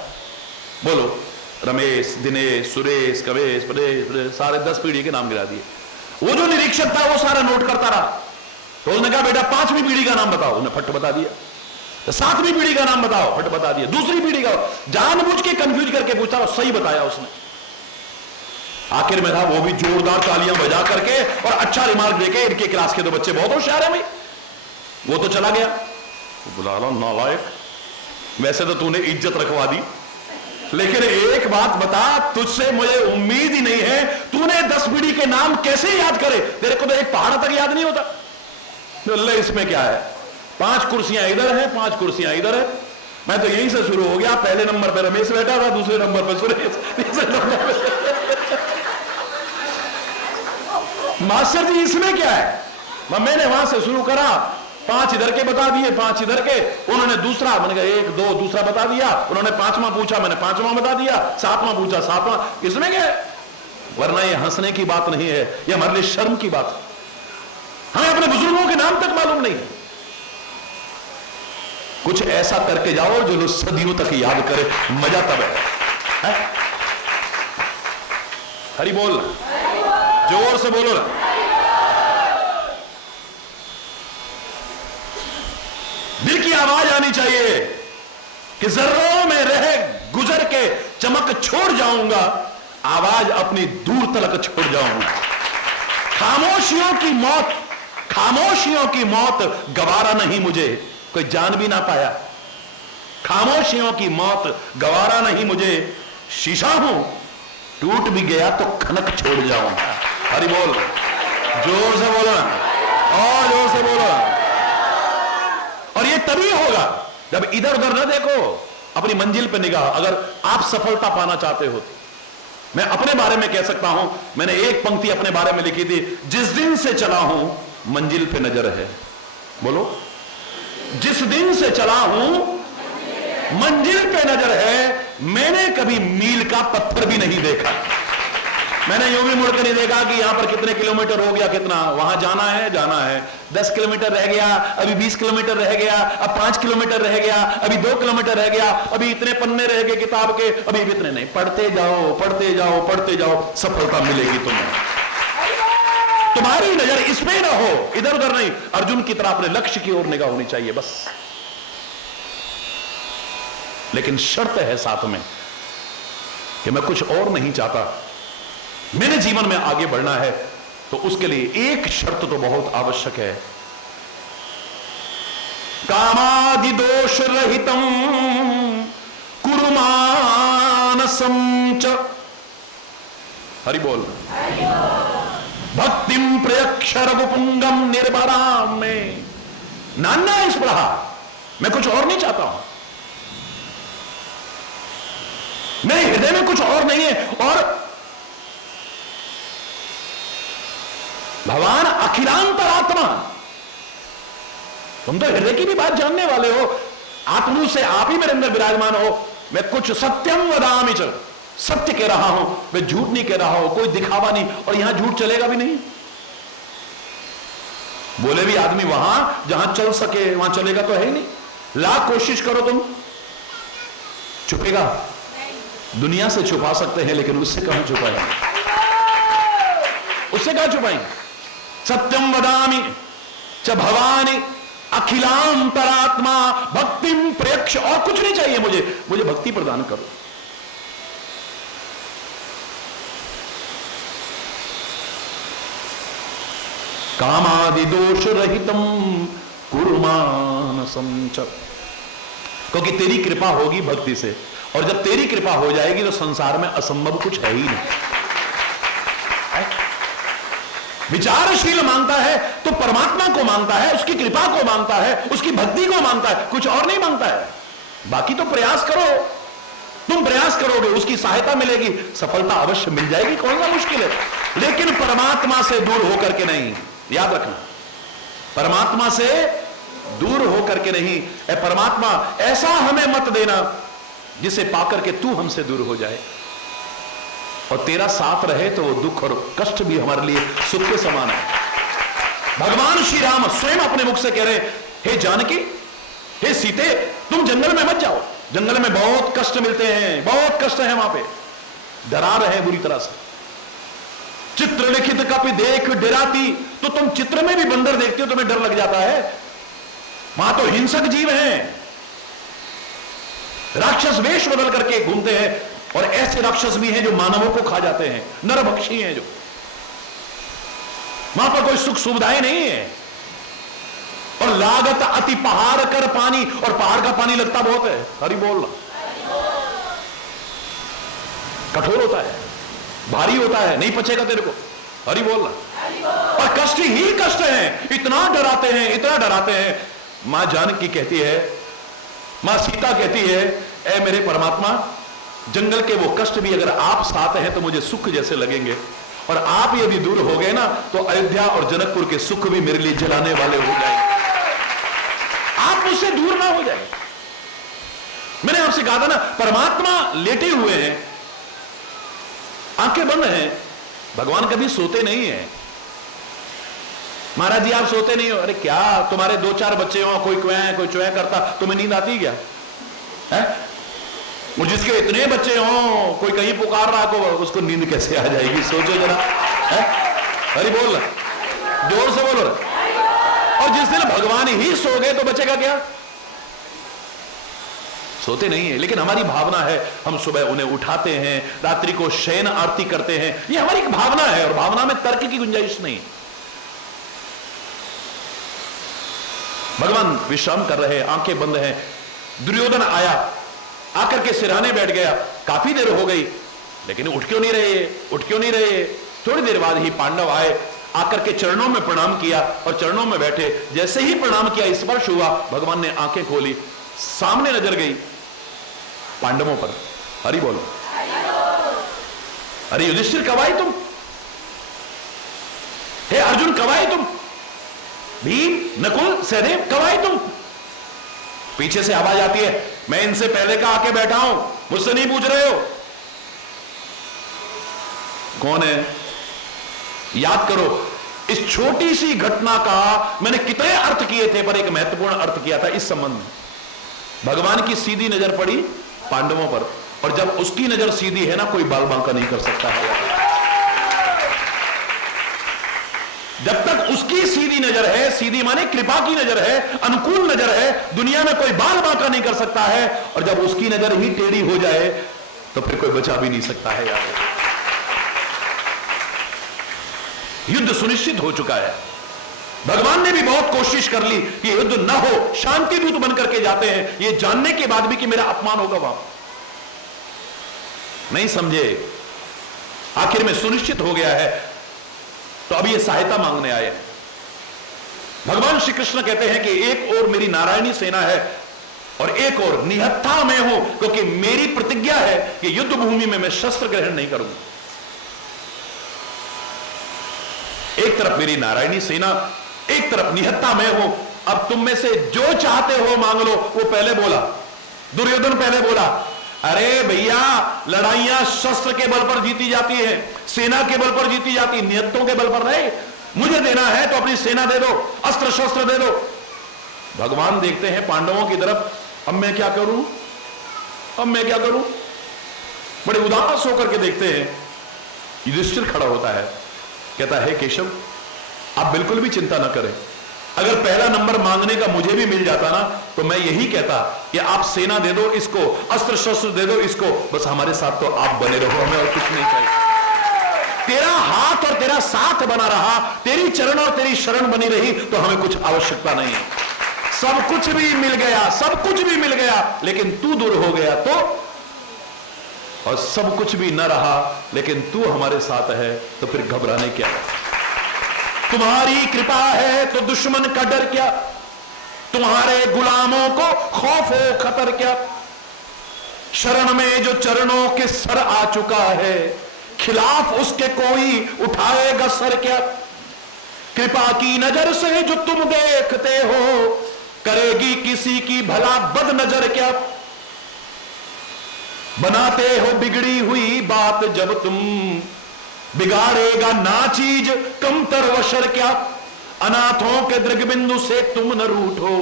बोलो। रमेश, दिनेश, सुरेश, कवेश, परेश, सारे 10 पीढ़ी के नाम गिरा दिए। वो जो निरीक्षक था वो सारा नोट करता रहा। तो उसने कहा बेटा 5वीं पीढ़ी का नाम बताओ। उन्हें फट बता दिया। तो 7वीं पीढ़ी का नाम बताओ, फट बता दिया। दूसरी पीढ़ी का जानबूझ के कंफ्यूज करके पूछा और सही बताया उसने। आखिर में था वो भी जोरदार तालियां बजा करके और अच्छा रिमार्क देके, इनके क्लास के तो बच्चे बहुत होशियार है भाई। वो तो चला गया, बुला लो नालायक, वैसे तो तूने इज्जत रखवा दी, लेकिन एक बात बता, तुझसे मुझे उम्मीद ही नहीं है, तूने 10 पीढ़ी के नाम कैसे याद करे? तेरे को तो एक पहाड़ तक याद नहीं होता। अल्लाह इसमें क्या है, 5 कुर्सियां इधर है, 5 कुर्सियां इधर है। मैं तो यहीं से शुरू हो गया, पहले नंबर पे रमेश बैठा था, दूसरे नंबर पे सुरेश, तीसरे नंबर पे मास्टर जी। इसमें क्या है? मैंने वहां से शुरू करा, 5 इधर के बता दिए, 5 इधर के, उन्होंने दूसरा, मैंने कहा 1 2 दूसरा बता दिया, उन्होंने 5वां पूछा, मैंने 5वां बता दिया, 7वां पूछा 7वां। इसमें क्या है? वरना ये हंसने की बात नहीं है, ये हमारे लिए शर्म की बात है। हमें अपने बुजुर्गों के नाम तक मालूम नहीं है। कुछ ऐसा करके जाओ जो लोग सदियों तक याद करे, मजा तब है? हरि बोल, जोर से बोलो ना। दिल की आवाज आनी चाहिए कि जर्रों में रह गुजर के चमक छोड़ जाऊंगा, आवाज अपनी दूर तलक छोड़ जाऊंगा। खामोशियों की मौत, खामोशियों की मौत गवारा नहीं मुझे, कोई जान भी ना पाया। खामोशियों की मौत गवारा नहीं मुझे, शीशा हूं, टूट भी गया तो खनक छोड़ जाऊंगा। हरि बोल, जोर से बोलो, और जोर से बोलो। और ये तभी होगा जब इधर उधर न देखो, अपनी मंजिल पे निगाह। अगर आप सफलता पाना चाहते हो, मैं अपने बारे में कह सकता हूं, मैंने एक पंक्ति अपने बारे में लिखी थी, जिस दिन से चला हूं मंजिल पे नजर है। बोलो, जिस दिन से चला हूं मंजिल पे नजर है, मैंने कभी मील का पत्थर भी नहीं देखा। मैंने यूं भी मुड़कर नहीं देखा कि यहां पर कितने किलोमीटर हो गया, कितना वहां जाना है, 10 किलोमीटर रह गया, अभी 20 किलोमीटर रह गया, अब 5 किलोमीटर रह गया, अभी 2 किलोमीटर रह गया, अभी इतने पन्ने रह गए किताब के, अभी इतने नहीं। पढ़ते जाओ, पढ़ते जाओ, पढ़ते जाओ, सफलता मिलेगी तुम्हें। तुम्हारी नजर इसमें ना हो, इधर उधर नहीं। अर्जुन की तरह अपने लक्ष्य की ओर निगाह होनी चाहिए बस। लेकिन शर्त है साथ में कि मैं कुछ और नहीं चाहता, मैंने जीवन में आगे बढ़ना है, तो उसके लिए एक शर्त तो बहुत आवश्यक है। कामादि दोष रहितम कुरु मानसं च, हरि बोल, भक्तिम प्रयक्ष रघुपुंगम निर्भराम में। नान्या इस प्रहार, मैं कुछ और नहीं चाहता हूं, मेरे हृदय में कुछ और नहीं है। और भगवान अखिलांतरात्मा, तुम तो हृदय की भी बात जानने वाले हो, आत्मा से आप ही मेरे अंदर विराजमान हो। मैं कुछ सत्यम वदामि च, सत्य कह रहा हूं, मैं झूठ नहीं कह रहा हूं, कोई दिखावा नहीं। और यहां झूठ चलेगा भी नहीं। बोले भी आदमी वहां जहां चल सके वहां चलेगा तो है ही नहीं। लाख कोशिश करो तुम, छुपेगा? दुनिया से छुपा सकते हैं, लेकिन उससे कहां छुपाएंगे? उससे कहां छुपाएंगे? सत्यम वदामि च भवानी अखिलांतरात्मा भक्तिम प्रयक्ष। और कुछ नहीं चाहिए मुझे भक्ति प्रदान करो। कामादि दोष रहितम कुरु मानसं च, क्योंकि तेरी कृपा होगी भक्ति से, और जब तेरी कृपा हो जाएगी तो संसार में असंभव कुछ है ही नहीं। विचारशील मांगता है तो परमात्मा को मांगता है, उसकी कृपा को मांगता है, उसकी भक्ति को मांगता है, कुछ और नहीं मांगता है। बाकी तो प्रयास करो, तुम प्रयास करोगे उसकी सहायता मिलेगी, सफलता अवश्य मिल जाएगी, कौन सा मुश्किल है। लेकिन परमात्मा से दूर होकर के नहीं, याद रखना, परमात्मा से दूर होकर के नहीं। ए परमात्मा, ऐसा हमें मत देना जिसे पाकर के तू हमसे दूर हो जाए, और तेरा साथ रहे तो वो दुख और कष्ट भी हमारे लिए सुख के समान है। भगवान श्री राम स्वयं अपने मुख से कह रहे, हे जानकी, हे सीते, तुम जंगल में मत जाओ, जंगल में बहुत कष्ट मिलते हैं, बहुत कष्ट है वहां पे। डरा रहे बुरी तरह से। चित्र लिखित कपि देख डराती, तो तुम चित्र में भी बंदर देखते हो तुम्हें डर लग जाता है। वहां तो हिंसक जीव हैं, राक्षस वेश बदल करके घूमते हैं, और ऐसे राक्षस भी हैं जो मानवों को खा जाते हैं, नरभक्षी हैं जो। वहां पर कोई सुख सुविधाएं नहीं है, और लागत अति पहाड़ कर पानी, और पहाड़ का पानी लगता बहुत है। हरि बोलना, कठोर होता है, भारी होता है, नहीं पचेगा तेरे को। हरि बोलना। और कष्ट ही कष्ट है, इतना डराते हैं, इतना डराते हैं। मां जानकी कहती है, मां सीता कहती है, ऐ मेरे परमात्मा, जंगल के वो कष्ट भी अगर आप साथ हैं तो मुझे सुख जैसे लगेंगे, और आप यदि दूर हो गए ना तो अयोध्या और जनकपुर के सुख भी मेरे लिए जलाने वाले हो जाएंगे। आप मुझसे दूर ना हो जाए। मैंने आपसे कहा था ना, परमात्मा लेटे हुए हैं, आंखें बंद हैं, भगवान कभी सोते नहीं है। महाराज जी आप सोते नहीं हो? अरे क्या, तुम्हारे 2-4 बच्चे हो, कोई कोई चुआ करता, तुम्हें नींद आती क्या है? और जिसके इतने बच्चे हो, कोई कहीं पुकार रहा को, उसको नींद कैसे आ जाएगी? सोचो जरा। अरे बोल, जोर से बोलो। और जिस दिन भगवान ही सो गए तो बचेगा क्या? सोते नहीं है। लेकिन हमारी भावना है, हम सुबह उन्हें उठाते हैं, रात्रि को शयन आरती करते हैं, यह हमारी एक भावना है, और भावना में तर्क की गुंजाइश नहीं। भगवान विश्राम कर रहे हैं, आंखें बंद हैं। दुर्योधन आया, आकर के सिरहाने बैठ गया। काफी देर हो गई, लेकिन उठ क्यों नहीं रहे? थोड़ी देर बाद ही पांडव आए, आकर के चरणों में प्रणाम किया, और चरणों में बैठे। जैसे ही प्रणाम किया, स्पर्श हुआ, भगवान ने आंखें खोली, सामने नजर गई पांडवों पर। हरि बोलो। अरे युधिष्ठिर कब आए तुम? हे अर्जुन कब आए तुम? भीम, नकुल, सहदेव कब आए तुम? पीछे से आवाज आती है, मैं इनसे पहले का आके बैठा हूं, मुझसे नहीं पूछ रहे हो। कौन है? याद करो, इस छोटी सी घटना का मैंने कितने अर्थ किए थे, पर एक महत्वपूर्ण अर्थ किया था इस संबंध में। भगवान की सीधी नजर पड़ी पांडवों पर, और जब उसकी नजर सीधी है ना, कोई बाल बांका नहीं कर सकता है। जब तक उसकी सीधी नजर है, सीधी माने कृपा की नजर है, अनुकूल नजर है, दुनिया में कोई बाल बांका नहीं कर सकता है। और जब उसकी नजर ही टेढ़ी हो जाए तो फिर कोई बचा भी नहीं सकता है यार। युद्ध सुनिश्चित हो चुका है। भगवान ने भी बहुत कोशिश कर ली कि युद्ध न हो, शांति दूत बनकर के जाते हैं, ये जानने के बाद भी कि मेरा अपमान होगा वहां। नहीं समझे, आखिर में सुनिश्चित हो गया है, तो अब ये सहायता मांगने आए। भगवान श्री कृष्ण कहते हैं कि एक और मेरी नारायणी सेना है, और एक और निहत्था मैं हूं, क्योंकि मेरी प्रतिज्ञा है कि युद्ध भूमि में मैं शस्त्र ग्रहण नहीं करूंगा। एक तरफ मेरी नारायणी सेना, एक तरफ निहत्था मैं हूं। अब तुम में से जो चाहते हो मांग लो। वो पहले बोला, दुर्योधन पहले बोला, अरे भैया, लड़ाइयां शस्त्र के बल पर जीती जाती है, सेना के बल पर जीती जाती, नियतों के बल पर नहीं। मुझे देना है तो अपनी सेना दे दो, अस्त्र शस्त्र दे दो। भगवान देखते हैं पांडवों की तरफ, अब मैं क्या करूं? बड़े उदास होकर के देखते हैं। युधिष्ठिर खड़ा होता है, कहता है, केशव आप बिल्कुल भी चिंता ना करें। अगर पहला नंबर मांगने का मुझे भी मिल जाता ना, तो मैं यही कहता कि आप सेना दे दो इसको, अस्त्र शस्त्र दे दो इसको, बस हमारे साथ तो आप बने रहो, हमें और कुछ नहीं चाहिए। तेरा हाथ और तेरा साथ बना रहा, तेरी चरण और तेरी शरण बनी रही, तो हमें कुछ आवश्यकता नहीं है। सब कुछ भी मिल गया, लेकिन तू दूर हो गया तो, और सब कुछ भी न रहा, लेकिन तू हमारे साथ है, तो फिर घबराने क्या है? तुम्हारी कृपा है तो दुश्मन का डर क्या, तुम्हारे गुलामों को खौफ हो खतर क्या। शरण में जो चरणों के सर आ चुका है, खिलाफ उसके कोई उठाएगा सर क्या। कृपा की नजर से जो तुम देखते हो, करेगी किसी की भला बद नजर क्या। बनाते हो बिगड़ी हुई बात जब तुम, बिगाड़ेगा ना चीज कमतर वशर क्या। अनाथों के दृगबिंदु से तुम न रूठो,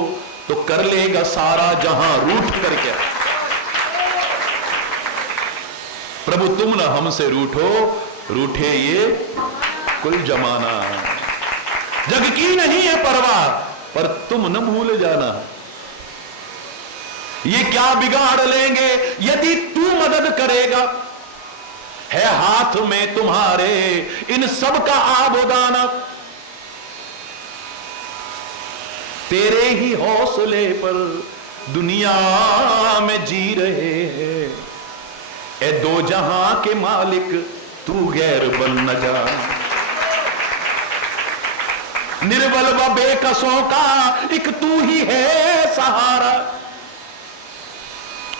तो कर लेगा सारा जहां रूठ कर क्या। प्रभु तुम न हमसे रूठो, रूठे ये कुल जमाना। जग की नहीं है परवाह, पर तुम न भूल जाना। ये क्या बिगाड़ लेंगे यदि तू मदद करेगा। है हाथ में तुम्हारे इन सब का आबोदाना, तेरे ही हौसले पर दुनिया में जी रहे हैं, ए दो जहां के मालिक तू गैर बन न जा। निर्बल व बेकसों का एक तू ही है सहारा,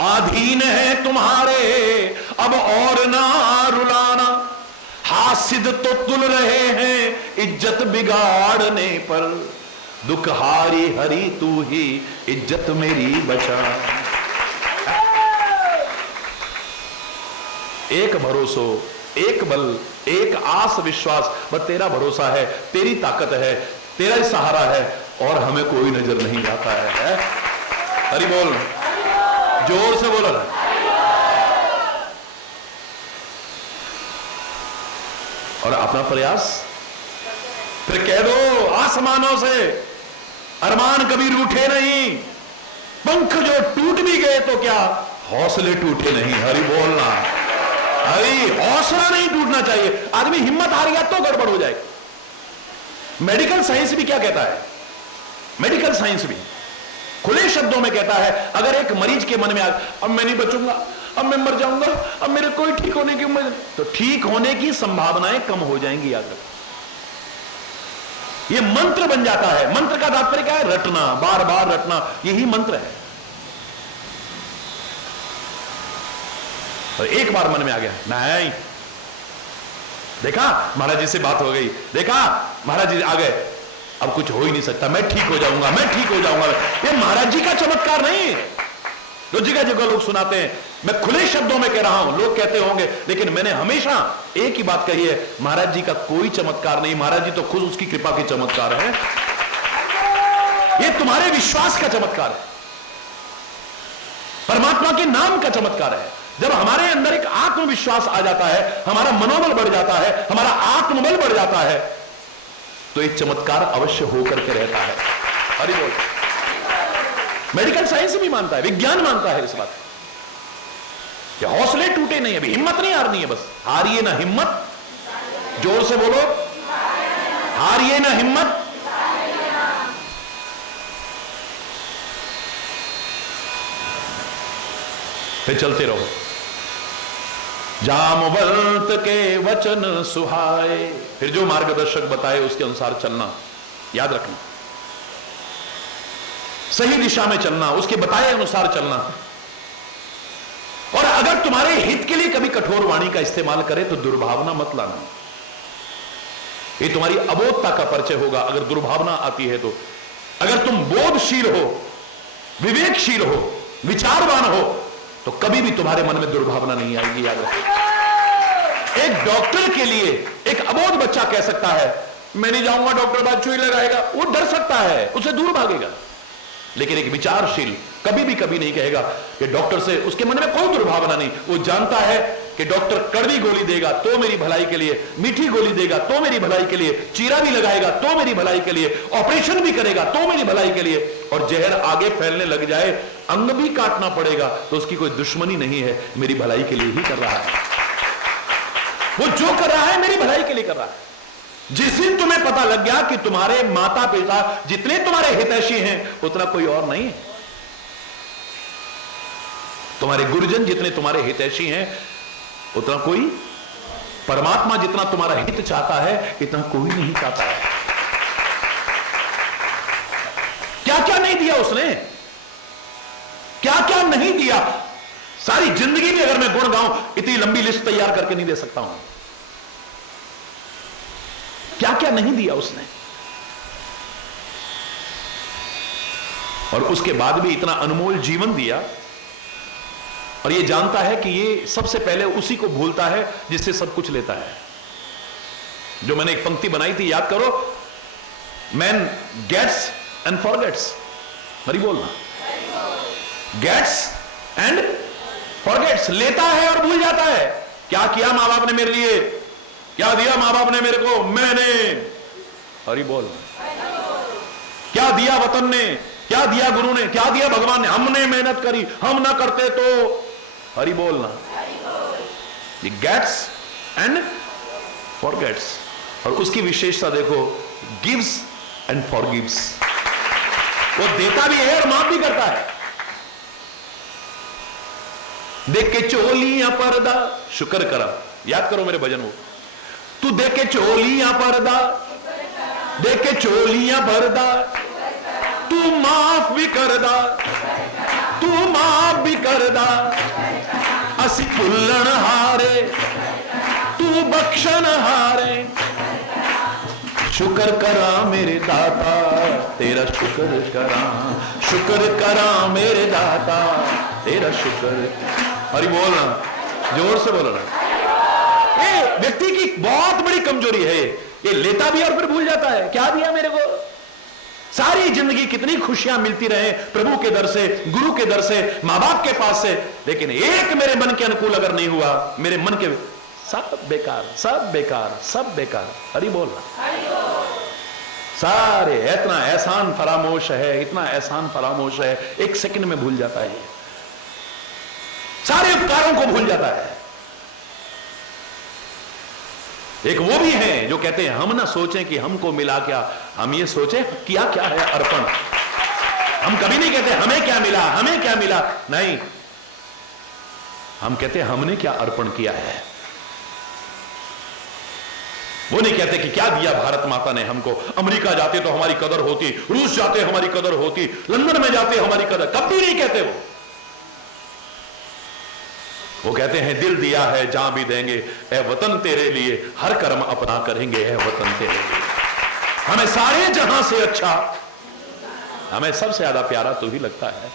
अधीन है तुम्हारे अब और ना रुलाना। हासिद तो तुल रहे हैं इज्जत बिगाड़ने पर, दुख हारी हरी तू ही इज्जत मेरी बचा। एक भरोसो, एक बल, एक आस विश्वास, बस तेरा भरोसा है, तेरी ताकत है, तेरा ही सहारा है और हमें कोई नजर नहीं आता है। हरि बोल, जोर से बोलो ना। और अपना प्रयास फिर कह दो आसमानों से, अरमान कभी रूठे नहीं, पंख जो टूट भी गए तो क्या हौसले टूटे नहीं। हरि बोलना, हरि हौसला नहीं टूटना चाहिए। आदमी हिम्मत हार गया तो गड़बड़ हो जाएगी। मेडिकल साइंस भी क्या कहता है, मेडिकल साइंस भी खुले शब्दों में कहता है, अगर एक मरीज के मन में अब मैं नहीं बचूंगा, अब मैं मर जाऊंगा, अब मेरे कोई ठीक होने की उम्मीद, तो ठीक होने की संभावनाएं कम हो जाएंगी। याद रखो, यह मंत्र बन जाता है। मंत्र का तात्पर्य क्या है? रटना, बार बार रटना, यही मंत्र है। और एक बार मन में आ गया, नहीं, देखा महाराज जी से बात हो गई, देखा महाराज जी आ गए, अब कुछ हो ही नहीं सकता, मैं ठीक हो जाऊंगा, मैं ठीक हो जाऊंगा। ये महाराज जी का चमत्कार नहीं। जो जगह जगह लोग सुनाते हैं, मैं खुले शब्दों में कह रहा हूं, लोग कहते होंगे, लेकिन मैंने हमेशा एक ही बात कही है, महाराज जी का कोई चमत्कार नहीं, महाराज जी तो खुद उसकी कृपा के चमत्कार है। ये तुम्हारे विश्वास का चमत्कार है, परमात्मा के नाम का चमत्कार है। जब हमारे अंदर एक आत्मविश्वास आ जाता है, हमारा मनोबल बढ़ जाता है, हमारा आत्मबल बढ़ जाता है, तो एक चमत्कार अवश्य होकर के रहता है। हरि बोल। मेडिकल साइंस भी मानता है, विज्ञान मानता है इस बात कि हौसले टूटे नहीं, अभी हिम्मत नहीं हारनी है, बस हारिए ना हिम्मत। जोर से बोलो, हारिए ना हिम्मत। फिर चलते रहो। जामवंत के वचन सुहाए, फिर जो मार्गदर्शक बताए उसके अनुसार चलना। याद रखना, सही दिशा में चलना, उसके बताए अनुसार चलना। और अगर तुम्हारे हित के लिए कभी कठोर वाणी का इस्तेमाल करे तो दुर्भावना मत लाना। ये तुम्हारी अबोधता का परिचय होगा अगर दुर्भावना आती है तो। अगर तुम बोधशील हो, विवेकशील हो, विचारवान हो, तो कभी भी तुम्हारे मन में दुर्भावना नहीं आएगी। याद रखो, एक डॉक्टर के लिए एक अबोध बच्चा कह सकता है, मैं नहीं जाऊंगा डॉक्टर, बाद सुई लगाएगा, वो डर सकता है, उसे दूर भागेगा। लेकिन एक विचारशील कभी भी कभी नहीं कहेगा कि डॉक्टर से, उसके मन में कोई दुर्भावना नहीं। वो जानता है कि डॉक्टर कड़वी गोली देगा तो मेरी भलाई के लिए, मीठी गोली देगा तो मेरी भलाई के लिए, चीरा भी लगाएगा तो मेरी भलाई के लिए, ऑपरेशन भी करेगा तो मेरी भलाई के लिए, और जहर आगे फैलने लग जाए, अंग भी काटना पड़ेगा तो उसकी कोई दुश्मनी नहीं है, मेरी भलाई के लिए ही कर रहा है। वो जो कर रहा है मेरी भलाई के लिए कर रहा है। जिस दिन तुम्हें पता लग गया कि तुम्हारे माता पिता जितने तुम्हारे हितैषी हैं उतना कोई और नहीं है, तुम्हारे गुरुजन जितने तुम्हारे हितैषी हैं उतना कोई, परमात्मा जितना तुम्हारा हित चाहता है इतना कोई नहीं चाहता है। क्या क्या नहीं दिया उसने, क्या क्या नहीं दिया। सारी जिंदगी में अगर मैं गुण गाऊं, इतनी लंबी लिस्ट तैयार करके नहीं दे सकता हूं। क्या क्या नहीं दिया उसने, और उसके बाद भी इतना अनमोल जीवन दिया। और ये जानता है कि ये सबसे पहले उसी को भूलता है जिससे सब कुछ लेता है। जो मैंने एक पंक्ति बनाई थी, याद करो, man gets and forgets. Hari बोलना, गेट्स एंड फॉरगेट्स, लेता है और भूल जाता है। क्या किया मां बाप ने मेरे लिए, क्या दिया मां बाप ने मेरे को, मैंने, हरि बोल, क्या दिया वतन ने, क्या दिया गुरु ने, क्या दिया भगवान ने, हमने मेहनत करी, हम ना करते तो, हरि बोलना। ये गेट्स एंड फॉरगेट्स। और उसकी विशेषता देखो, गिव्स एंड फॉरगिव्स। वो देता भी है और माफ भी करता है। देख के चोलियां पर्दा, शुक्र करा, याद करो मेरे भजन वो। तू देख के चोलियां पर्दा, देख के चोलियां पर्दा, तू माफ भी करदा, तू माफ भी करदा, असी भुल्लण हारे, तू बख्शण हारे। शुक्र करा मेरे दाता, तेरा शुक्र करा, शुक्र करा मेरे दाता, तेरा शुक्र। हरि बोलना, जोर से बोलना। ये व्यक्ति की बहुत बड़ी कमजोरी है। ये लेता भी और फिर भूल जाता है, क्या दिया मेरे को। सारी जिंदगी कितनी खुशियां मिलती रहे प्रभु के दर से, गुरु के दर से, मां बाप के पास से, लेकिन एक मेरे मन के अनुकूल अगर नहीं हुआ, मेरे मन के सब बेकार, सब बेकार, सब बेकार। हरि बोलना। सारे इतना एहसान फरामोश है, इतना एहसान फरामोश है, एक सेकंड में भूल जाता है, सारे उपकारों को भूल जाता है। एक वो भी है जो कहते हैं हम ना सोचें कि हमको मिला क्या, हम ये सोचें किया क्या है अर्पण। हम कभी नहीं कहते हमें क्या मिला, हमें क्या मिला, नहीं, हम कहते हमने क्या अर्पण किया है। वो नहीं कहते कि क्या दिया भारत माता ने हमको। अमेरिका जाते तो हमारी कदर होती, रूस जाते हमारी कदर होती, लंदन में जाते हमारी कदर, कभी नहीं कहते वो कहते हैं दिल दिया है जहां भी देंगे, ए वतन तेरे लिए हर कर्म अपना करेंगे, ए वतन तेरे लिए। हमें सारे जहां से अच्छा, हमें सबसे ज्यादा प्यारा तो ही लगता है?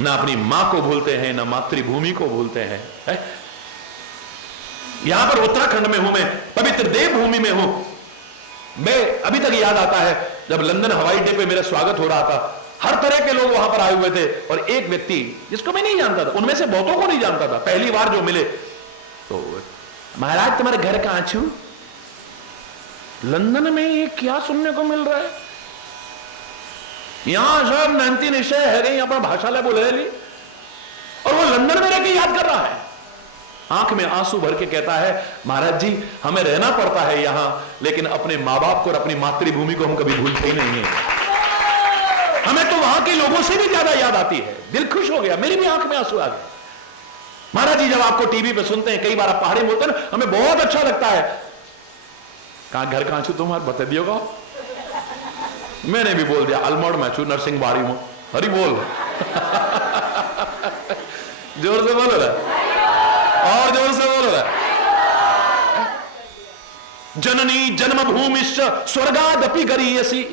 ना अपनी मां को भूलते हैं, ना मातृभूमि को भूलते हैं। यहां पर उत्तराखंड में हूं मैं, पवित्र देवभूमि में हूं मैं। अभी तक याद आता है जब लंदन हवाई अड्डे पे मेरा स्वागत हो रहा था, हर तरह के लोग वहां पर आए हुए थे, और एक व्यक्ति जिसको मैं नहीं जानता था, उनमें से बहुतों को नहीं जानता था, पहली बार जो मिले तो, महाराज तुम्हारे घर कहां छू? लंदन में ये क्या सुनने को मिल रहा है? यहां सब नैन्ती निश्चय है गई, यहां पर भाषा ले बोले ली, और वो लंदन में रह के याद कर रहा है। आंख में आंसू भर के कहता है महाराज जी हमें रहना पड़ता है यहां, लेकिन अपने मां बाप को और अपनी मातृभूमि को हम कभी भूलते ही नहीं है। हमें तो वहां के लोगों से भी ज्यादा याद आती है। दिल खुश हो गया, मेरी भी आंख में आंसू आ गए। महाराज जी जब आपको टीवी पे सुनते हैं, कई बार आप पहाड़ी बोलते हैं ना, हमें बहुत अच्छा लगता है। कहां घर कहां छू तुम्हारा बता दियोगा? मैंने भी बोल दिया अलमोड़ में छू, नरसिंह बाड़ी में। हरी बोल जोर से बोलो ना, और जोर से बोलो ना। जननी जन्मभूमिश्च स्वर्गादपि गरीयसी।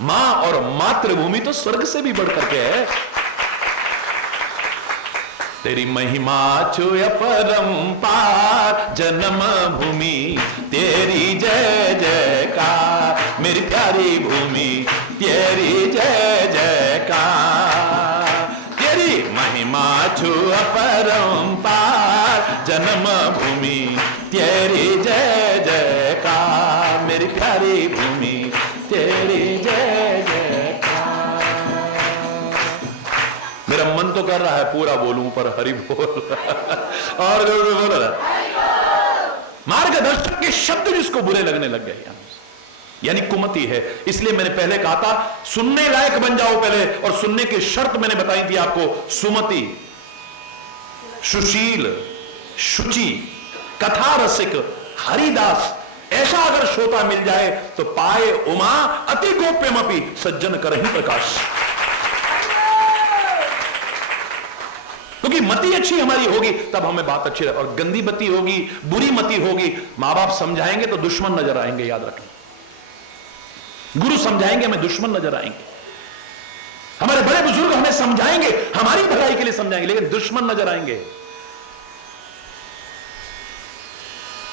मां और मातृभूमि तो स्वर्ग से भी बढ़ करके है। तेरी महिमा छुय परंपार, जन्म भूमि तेरी जय जयकार, मेरी प्यारी भूमि तेरी जय जयकार। तेरी महिमा छुय परंपार, जन्म भूमि तेरी जय जयकार, मेरी प्यारी भूमि तेरी जय जयकार। मेरा मन तो कर रहा है पूरा बोलूं, पर हरि बोल और जोर से बोल रहा। मार्गदर्शक के शब्द जिसको बुरे लगने लग गए, यानी कुमति है। इसलिए मैंने पहले कहा था सुनने लायक बन जाओ पहले, और सुनने की शर्त मैंने बताई थी आपको, सुमति, सुशील, शुचि, कथा रसिक, हरिदास, ऐसा अगर श्रोता मिल जाए तो पाए उमा अति गोप्यमपि सज्जन करहि प्रकाश। क्योंकि मति अच्छी हमारी होगी तब हमें बात अच्छी रहे, और गंदी मति होगी, बुरी मति होगी, मां बाप समझाएंगे तो दुश्मन नजर आएंगे, याद रखें। गुरु समझाएंगे हमें, दुश्मन नजर आएंगे। हमारे बड़े बुजुर्ग हमें समझाएंगे, हमारी भलाई के लिए समझाएंगे, लेकिन दुश्मन नजर आएंगे।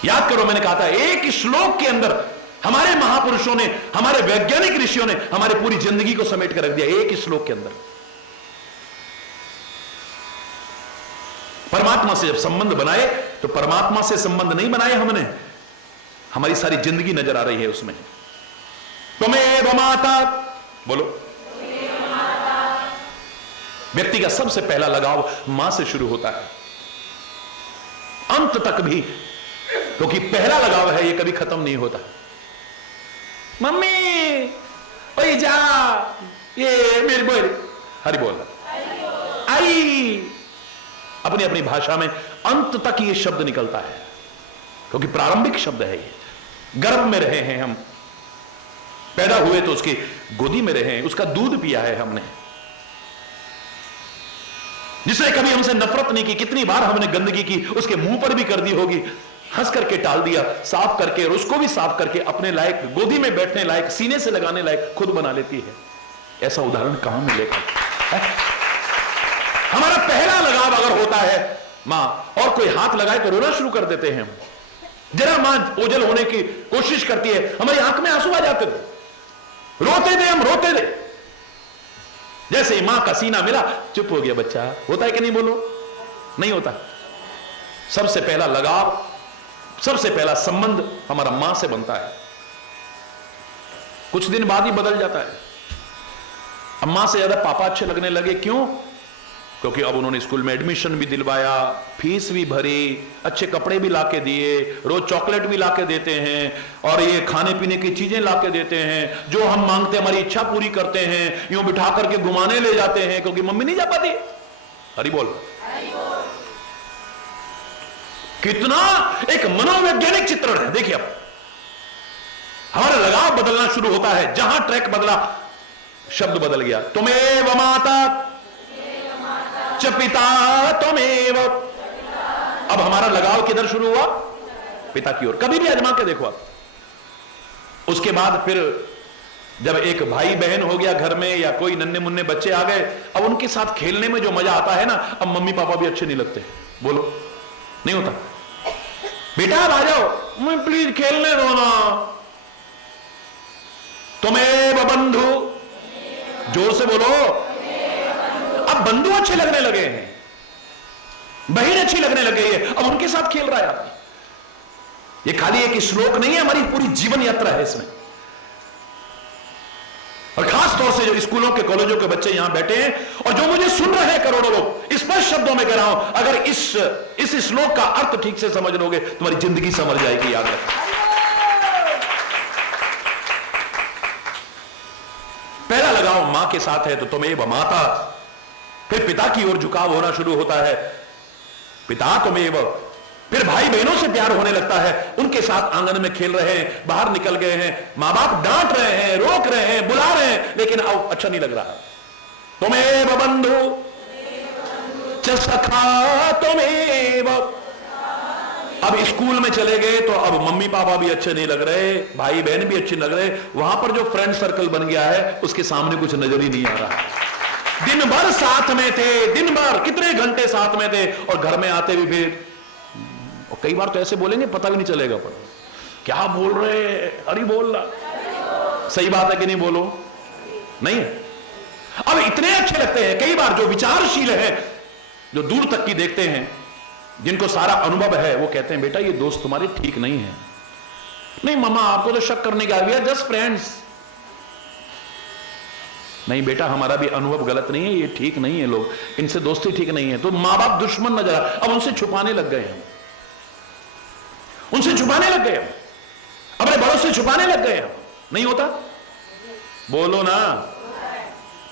याद करो मैंने कहा था एक श्लोक के अंदर हमारे महापुरुषों ने, हमारे वैज्ञानिक ऋषियों ने हमारी पूरी जिंदगी को समेट कर रख दिया एक श्लोक के अंदर। परमात्मा से जब संबंध बनाए तो परमात्मा से संबंध नहीं बनाए हमने, हमारी सारी जिंदगी नजर आ रही है उसमें। त्वमेव माता, बोलो। व्यक्ति का सबसे पहला लगाव मां से शुरू होता है। अंत अंत तक भी, क्योंकि पहला लगाव है ये कभी खत्म नहीं होता। मम्मी ओए जा, ये मेरी बोल, हरि बोल, आई, अपनी अपनी भाषा में अंत तक ये शब्द निकलता है, क्योंकि प्रारंभिक शब्द है ये। गर्भ में रहे हैं हम, पैदा हुए तो उसकी गोदी में रहे हैं, उसका दूध पिया है हमने, जिसने कभी हमसे नफरत नहीं की, कितनी बार हमने गंदगी की उसके मुंह पर भी कर दी होगी, हंस करके टाल दिया, साफ करके, और उसको भी साफ करके अपने लायक, गोदी में बैठने लायक, सीने से लगाने लायक खुद बना लेती है। ऐसा उदाहरण कहां मिलेगा? हमारा पहला लगाव अगर होता है मां, और कोई हाथ लगाए तो रोना शुरू कर देते हैं। जरा मां ओझल होने की कोशिश करती है, हमारी आंख में आंसू आ जाते थे, रोते थे, हम रोते थे। जैसे मां का सीना मिला, चुप हो गया बच्चा। होता है कि नहीं? बोलो, नहीं होता। सबसे पहला लगाव, सबसे पहला संबंध हमारा मां से बनता है, कुछ दिन बाद ही बदल जाता है। अब मां से ज्यादा पापा अच्छे लगने लगे। क्यों? क्योंकि अब उन्होंने स्कूल में एडमिशन भी दिलवाया, फीस भी भरी, अच्छे कपड़े भी लाके दिए, रोज चॉकलेट भी लाके देते हैं, और ये खाने पीने की चीजें लाके देते हैं, जो हम मांगते हमारी इच्छा पूरी करते हैं, यूं बिठा करके घुमाने ले जाते हैं, क्योंकि मम्मी नहीं जा पाती। हरि बोल। कितना एक मनोवैज्ञानिक चित्रण है। देखिए, अब हमारा लगाव बदलना शुरू होता है। जहां ट्रैक बदला, शब्द बदल गया। तुमेव माता च पिता त्वमेव। अब हमारा लगाव किधर शुरू हुआ? पिता की ओर। कभी भी आजमा के देखो आप। उसके बाद फिर जब एक भाई बहन हो गया घर में, या कोई नन्हे मुन्ने बच्चे आ गए, अब उनके साथ खेलने में जो मजा आता है ना, अब मम्मी पापा भी अच्छे नहीं लगते। बोलो, नहीं होता? बेटा आ जाओ, मैं प्लीज खेलने दो ना। तुम्हें बंधु, जोर से बोलो। अब बंधु अच्छे लगने लगे हैं, बहन अच्छी लगने लग गई है, अब उनके साथ खेल रहा है आदमी। ये खाली एक श्लोक नहीं है, हमारी पूरी जीवन यात्रा है इसमें। और खास तौर से जो स्कूलों के, कॉलेजों के बच्चे यहां बैठे हैं, और जो मुझे सुन रहे हैं करोड़ों लोग, स्पष्ट शब्दों में कह रहा हूं, अगर इस श्लोक का अर्थ ठीक से समझ लोगे, तुम्हारी जिंदगी समझ जाएगी। याद रखो, पहला लगाव मां के साथ है तो तुमेव माता। फिर पिता की ओर झुकाव होना शुरू होता है, पिता तुमेव। फिर भाई बहनों से प्यार होने लगता है, उनके साथ आंगन में खेल रहे हैं, बाहर निकल गए हैं, मां बाप डांट रहे हैं, रोक रहे हैं, बुला रहे हैं, लेकिन अब अच्छा नहीं लग रहा। तुमेव बंधु च सखा तुमेव। अब स्कूल में चले गए तो अब मम्मी पापा भी अच्छे नहीं लग रहे, भाई बहन भी अच्छे लग रहे, वहां पर जो फ्रेंड सर्कल बन गया है उसके सामने कुछ नजर ही नहीं आ रहा। दिन भर साथ में थे, दिन भर कितने घंटे साथ में थे, और घर में आते भी फिर, और कई बार तो ऐसे बोलेंगे पता भी नहीं चलेगा, पर क्या बोल रहे, अरे बोल रहा, सही बात है कि नहीं? बोलो, नहीं है? अब इतने अच्छे लगते हैं, कई बार जो विचारशील है, जो दूर तक की देखते हैं, जिनको सारा अनुभव है, वो कहते हैं बेटा ये दोस्त तुम्हारे ठीक नहीं है। नहीं मामा, आपको तो शक करने का, वी आर जस्ट फ्रेंड्स। नहीं बेटा, हमारा भी अनुभव गलत नहीं है, ये ठीक नहीं है, लोग इनसे दोस्ती ठीक नहीं है। तो मां बाप दुश्मन नजर, अब उनसे छुपाने लग गए हैं, उनसे छुपाने लग गए, अपने बड़ों से छुपाने लग गए। नहीं होता? बोलो ना,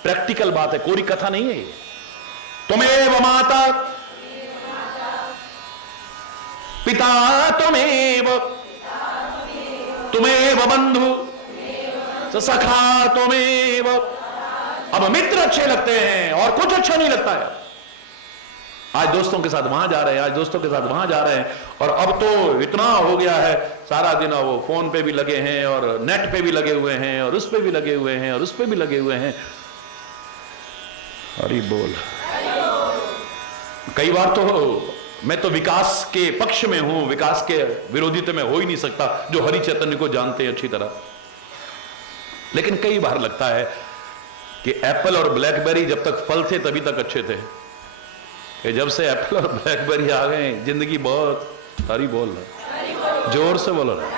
प्रैक्टिकल बात है, कोरी कथा नहीं है ये। तुमेव माता पिता तुमेव, तुमेव बंधु सखा तुमेव। अब मित्र अच्छे लगते हैं और कुछ अच्छा नहीं लगता है। आज दोस्तों के साथ वहां जा रहे हैं, आज दोस्तों के साथ वहां जा रहे हैं, और अब तो इतना हो गया है, सारा दिन वो फोन पे भी लगे हैं, और नेट पे भी लगे हुए हैं, और उस पे भी लगे हुए हैं, और उस पे भी लगे हुए हैं। अरे बोल। कई बार तो मैं तो विकास के पक्ष में हूं, विकास के विरोधी तो मैं हो ही नहीं सकता, जो हरि चैतन्य को जानते हैं अच्छी तरह। लेकिन कई बार लगता है कि एप्पल और ब्लैकबेरी जब तक फल थे तभी तक अच्छे थे, कि जब से एप्पल और ब्लैकबेरी आ गए, जिंदगी बहुत, हरि बोल रहा, जोर से बोल रहा।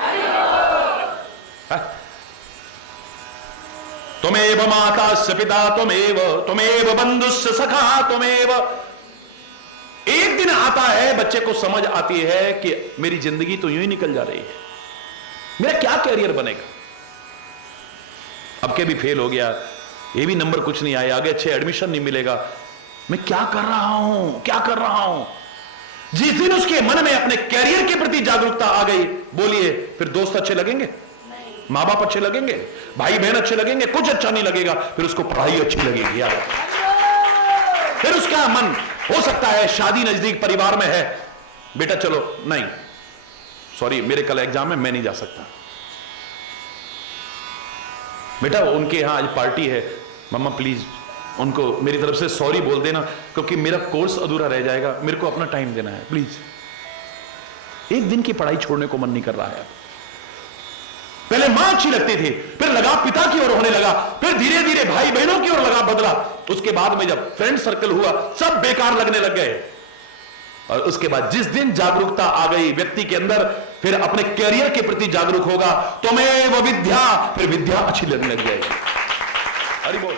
तुमेव माता पिता तुमेव, तुमेव बंधुश्च सखा तुमेव। एक दिन आता है, बच्चे को समझ आती है कि मेरी जिंदगी तो यूं ही निकल जा रही है, मेरा क्या कैरियर बनेगा। अब के भी फेल हो गया, ये भी नंबर कुछ नहीं आए, आगे अच्छे एडमिशन नहीं मिलेगा, मैं क्या कर रहा हूं, क्या कर रहा हूं। जिस दिन उसके मन में अपने कैरियर के प्रति जागरूकता आ गई, बोलिए फिर दोस्त अच्छे लगेंगे, मां बाप अच्छे लगेंगे, भाई बहन अच्छे लगेंगे, कुछ अच्छा नहीं लगेगा। फिर उसको पढ़ाई अच्छी लगेगी यार, फिर उसका मन हो सकता है, शादी नजदीक परिवार में है, बेटा चलो, नहीं सॉरी मेरे कल एग्जाम है, मैं नहीं जा सकता। बेटा उनके यहां आज पार्टी है, मम्मा प्लीज उनको मेरी तरफ से सॉरी बोल देना, क्योंकि मेरा कोर्स अधूरा रह जाएगा, मेरे को अपना टाइम देना है प्लीज। एक दिन की पढ़ाई छोड़ने को मन नहीं कर रहा है। पहले मां अच्छी लगती थी, फिर लगाव पिता की ओर होने लगा, फिर धीरे धीरे भाई बहनों की ओर लगाव बदला, उसके बाद में जब फ्रेंड सर्कल हुआ सब बेकार लगने लग गए। और उसके बाद जिस दिन जागरूकता आ गई व्यक्ति के अंदर, फिर अपने कैरियर के प्रति जागरूक होगा, तुम्हें वो विद्या, फिर विद्या अच्छी लगने लग जाएगी। हरि बोल।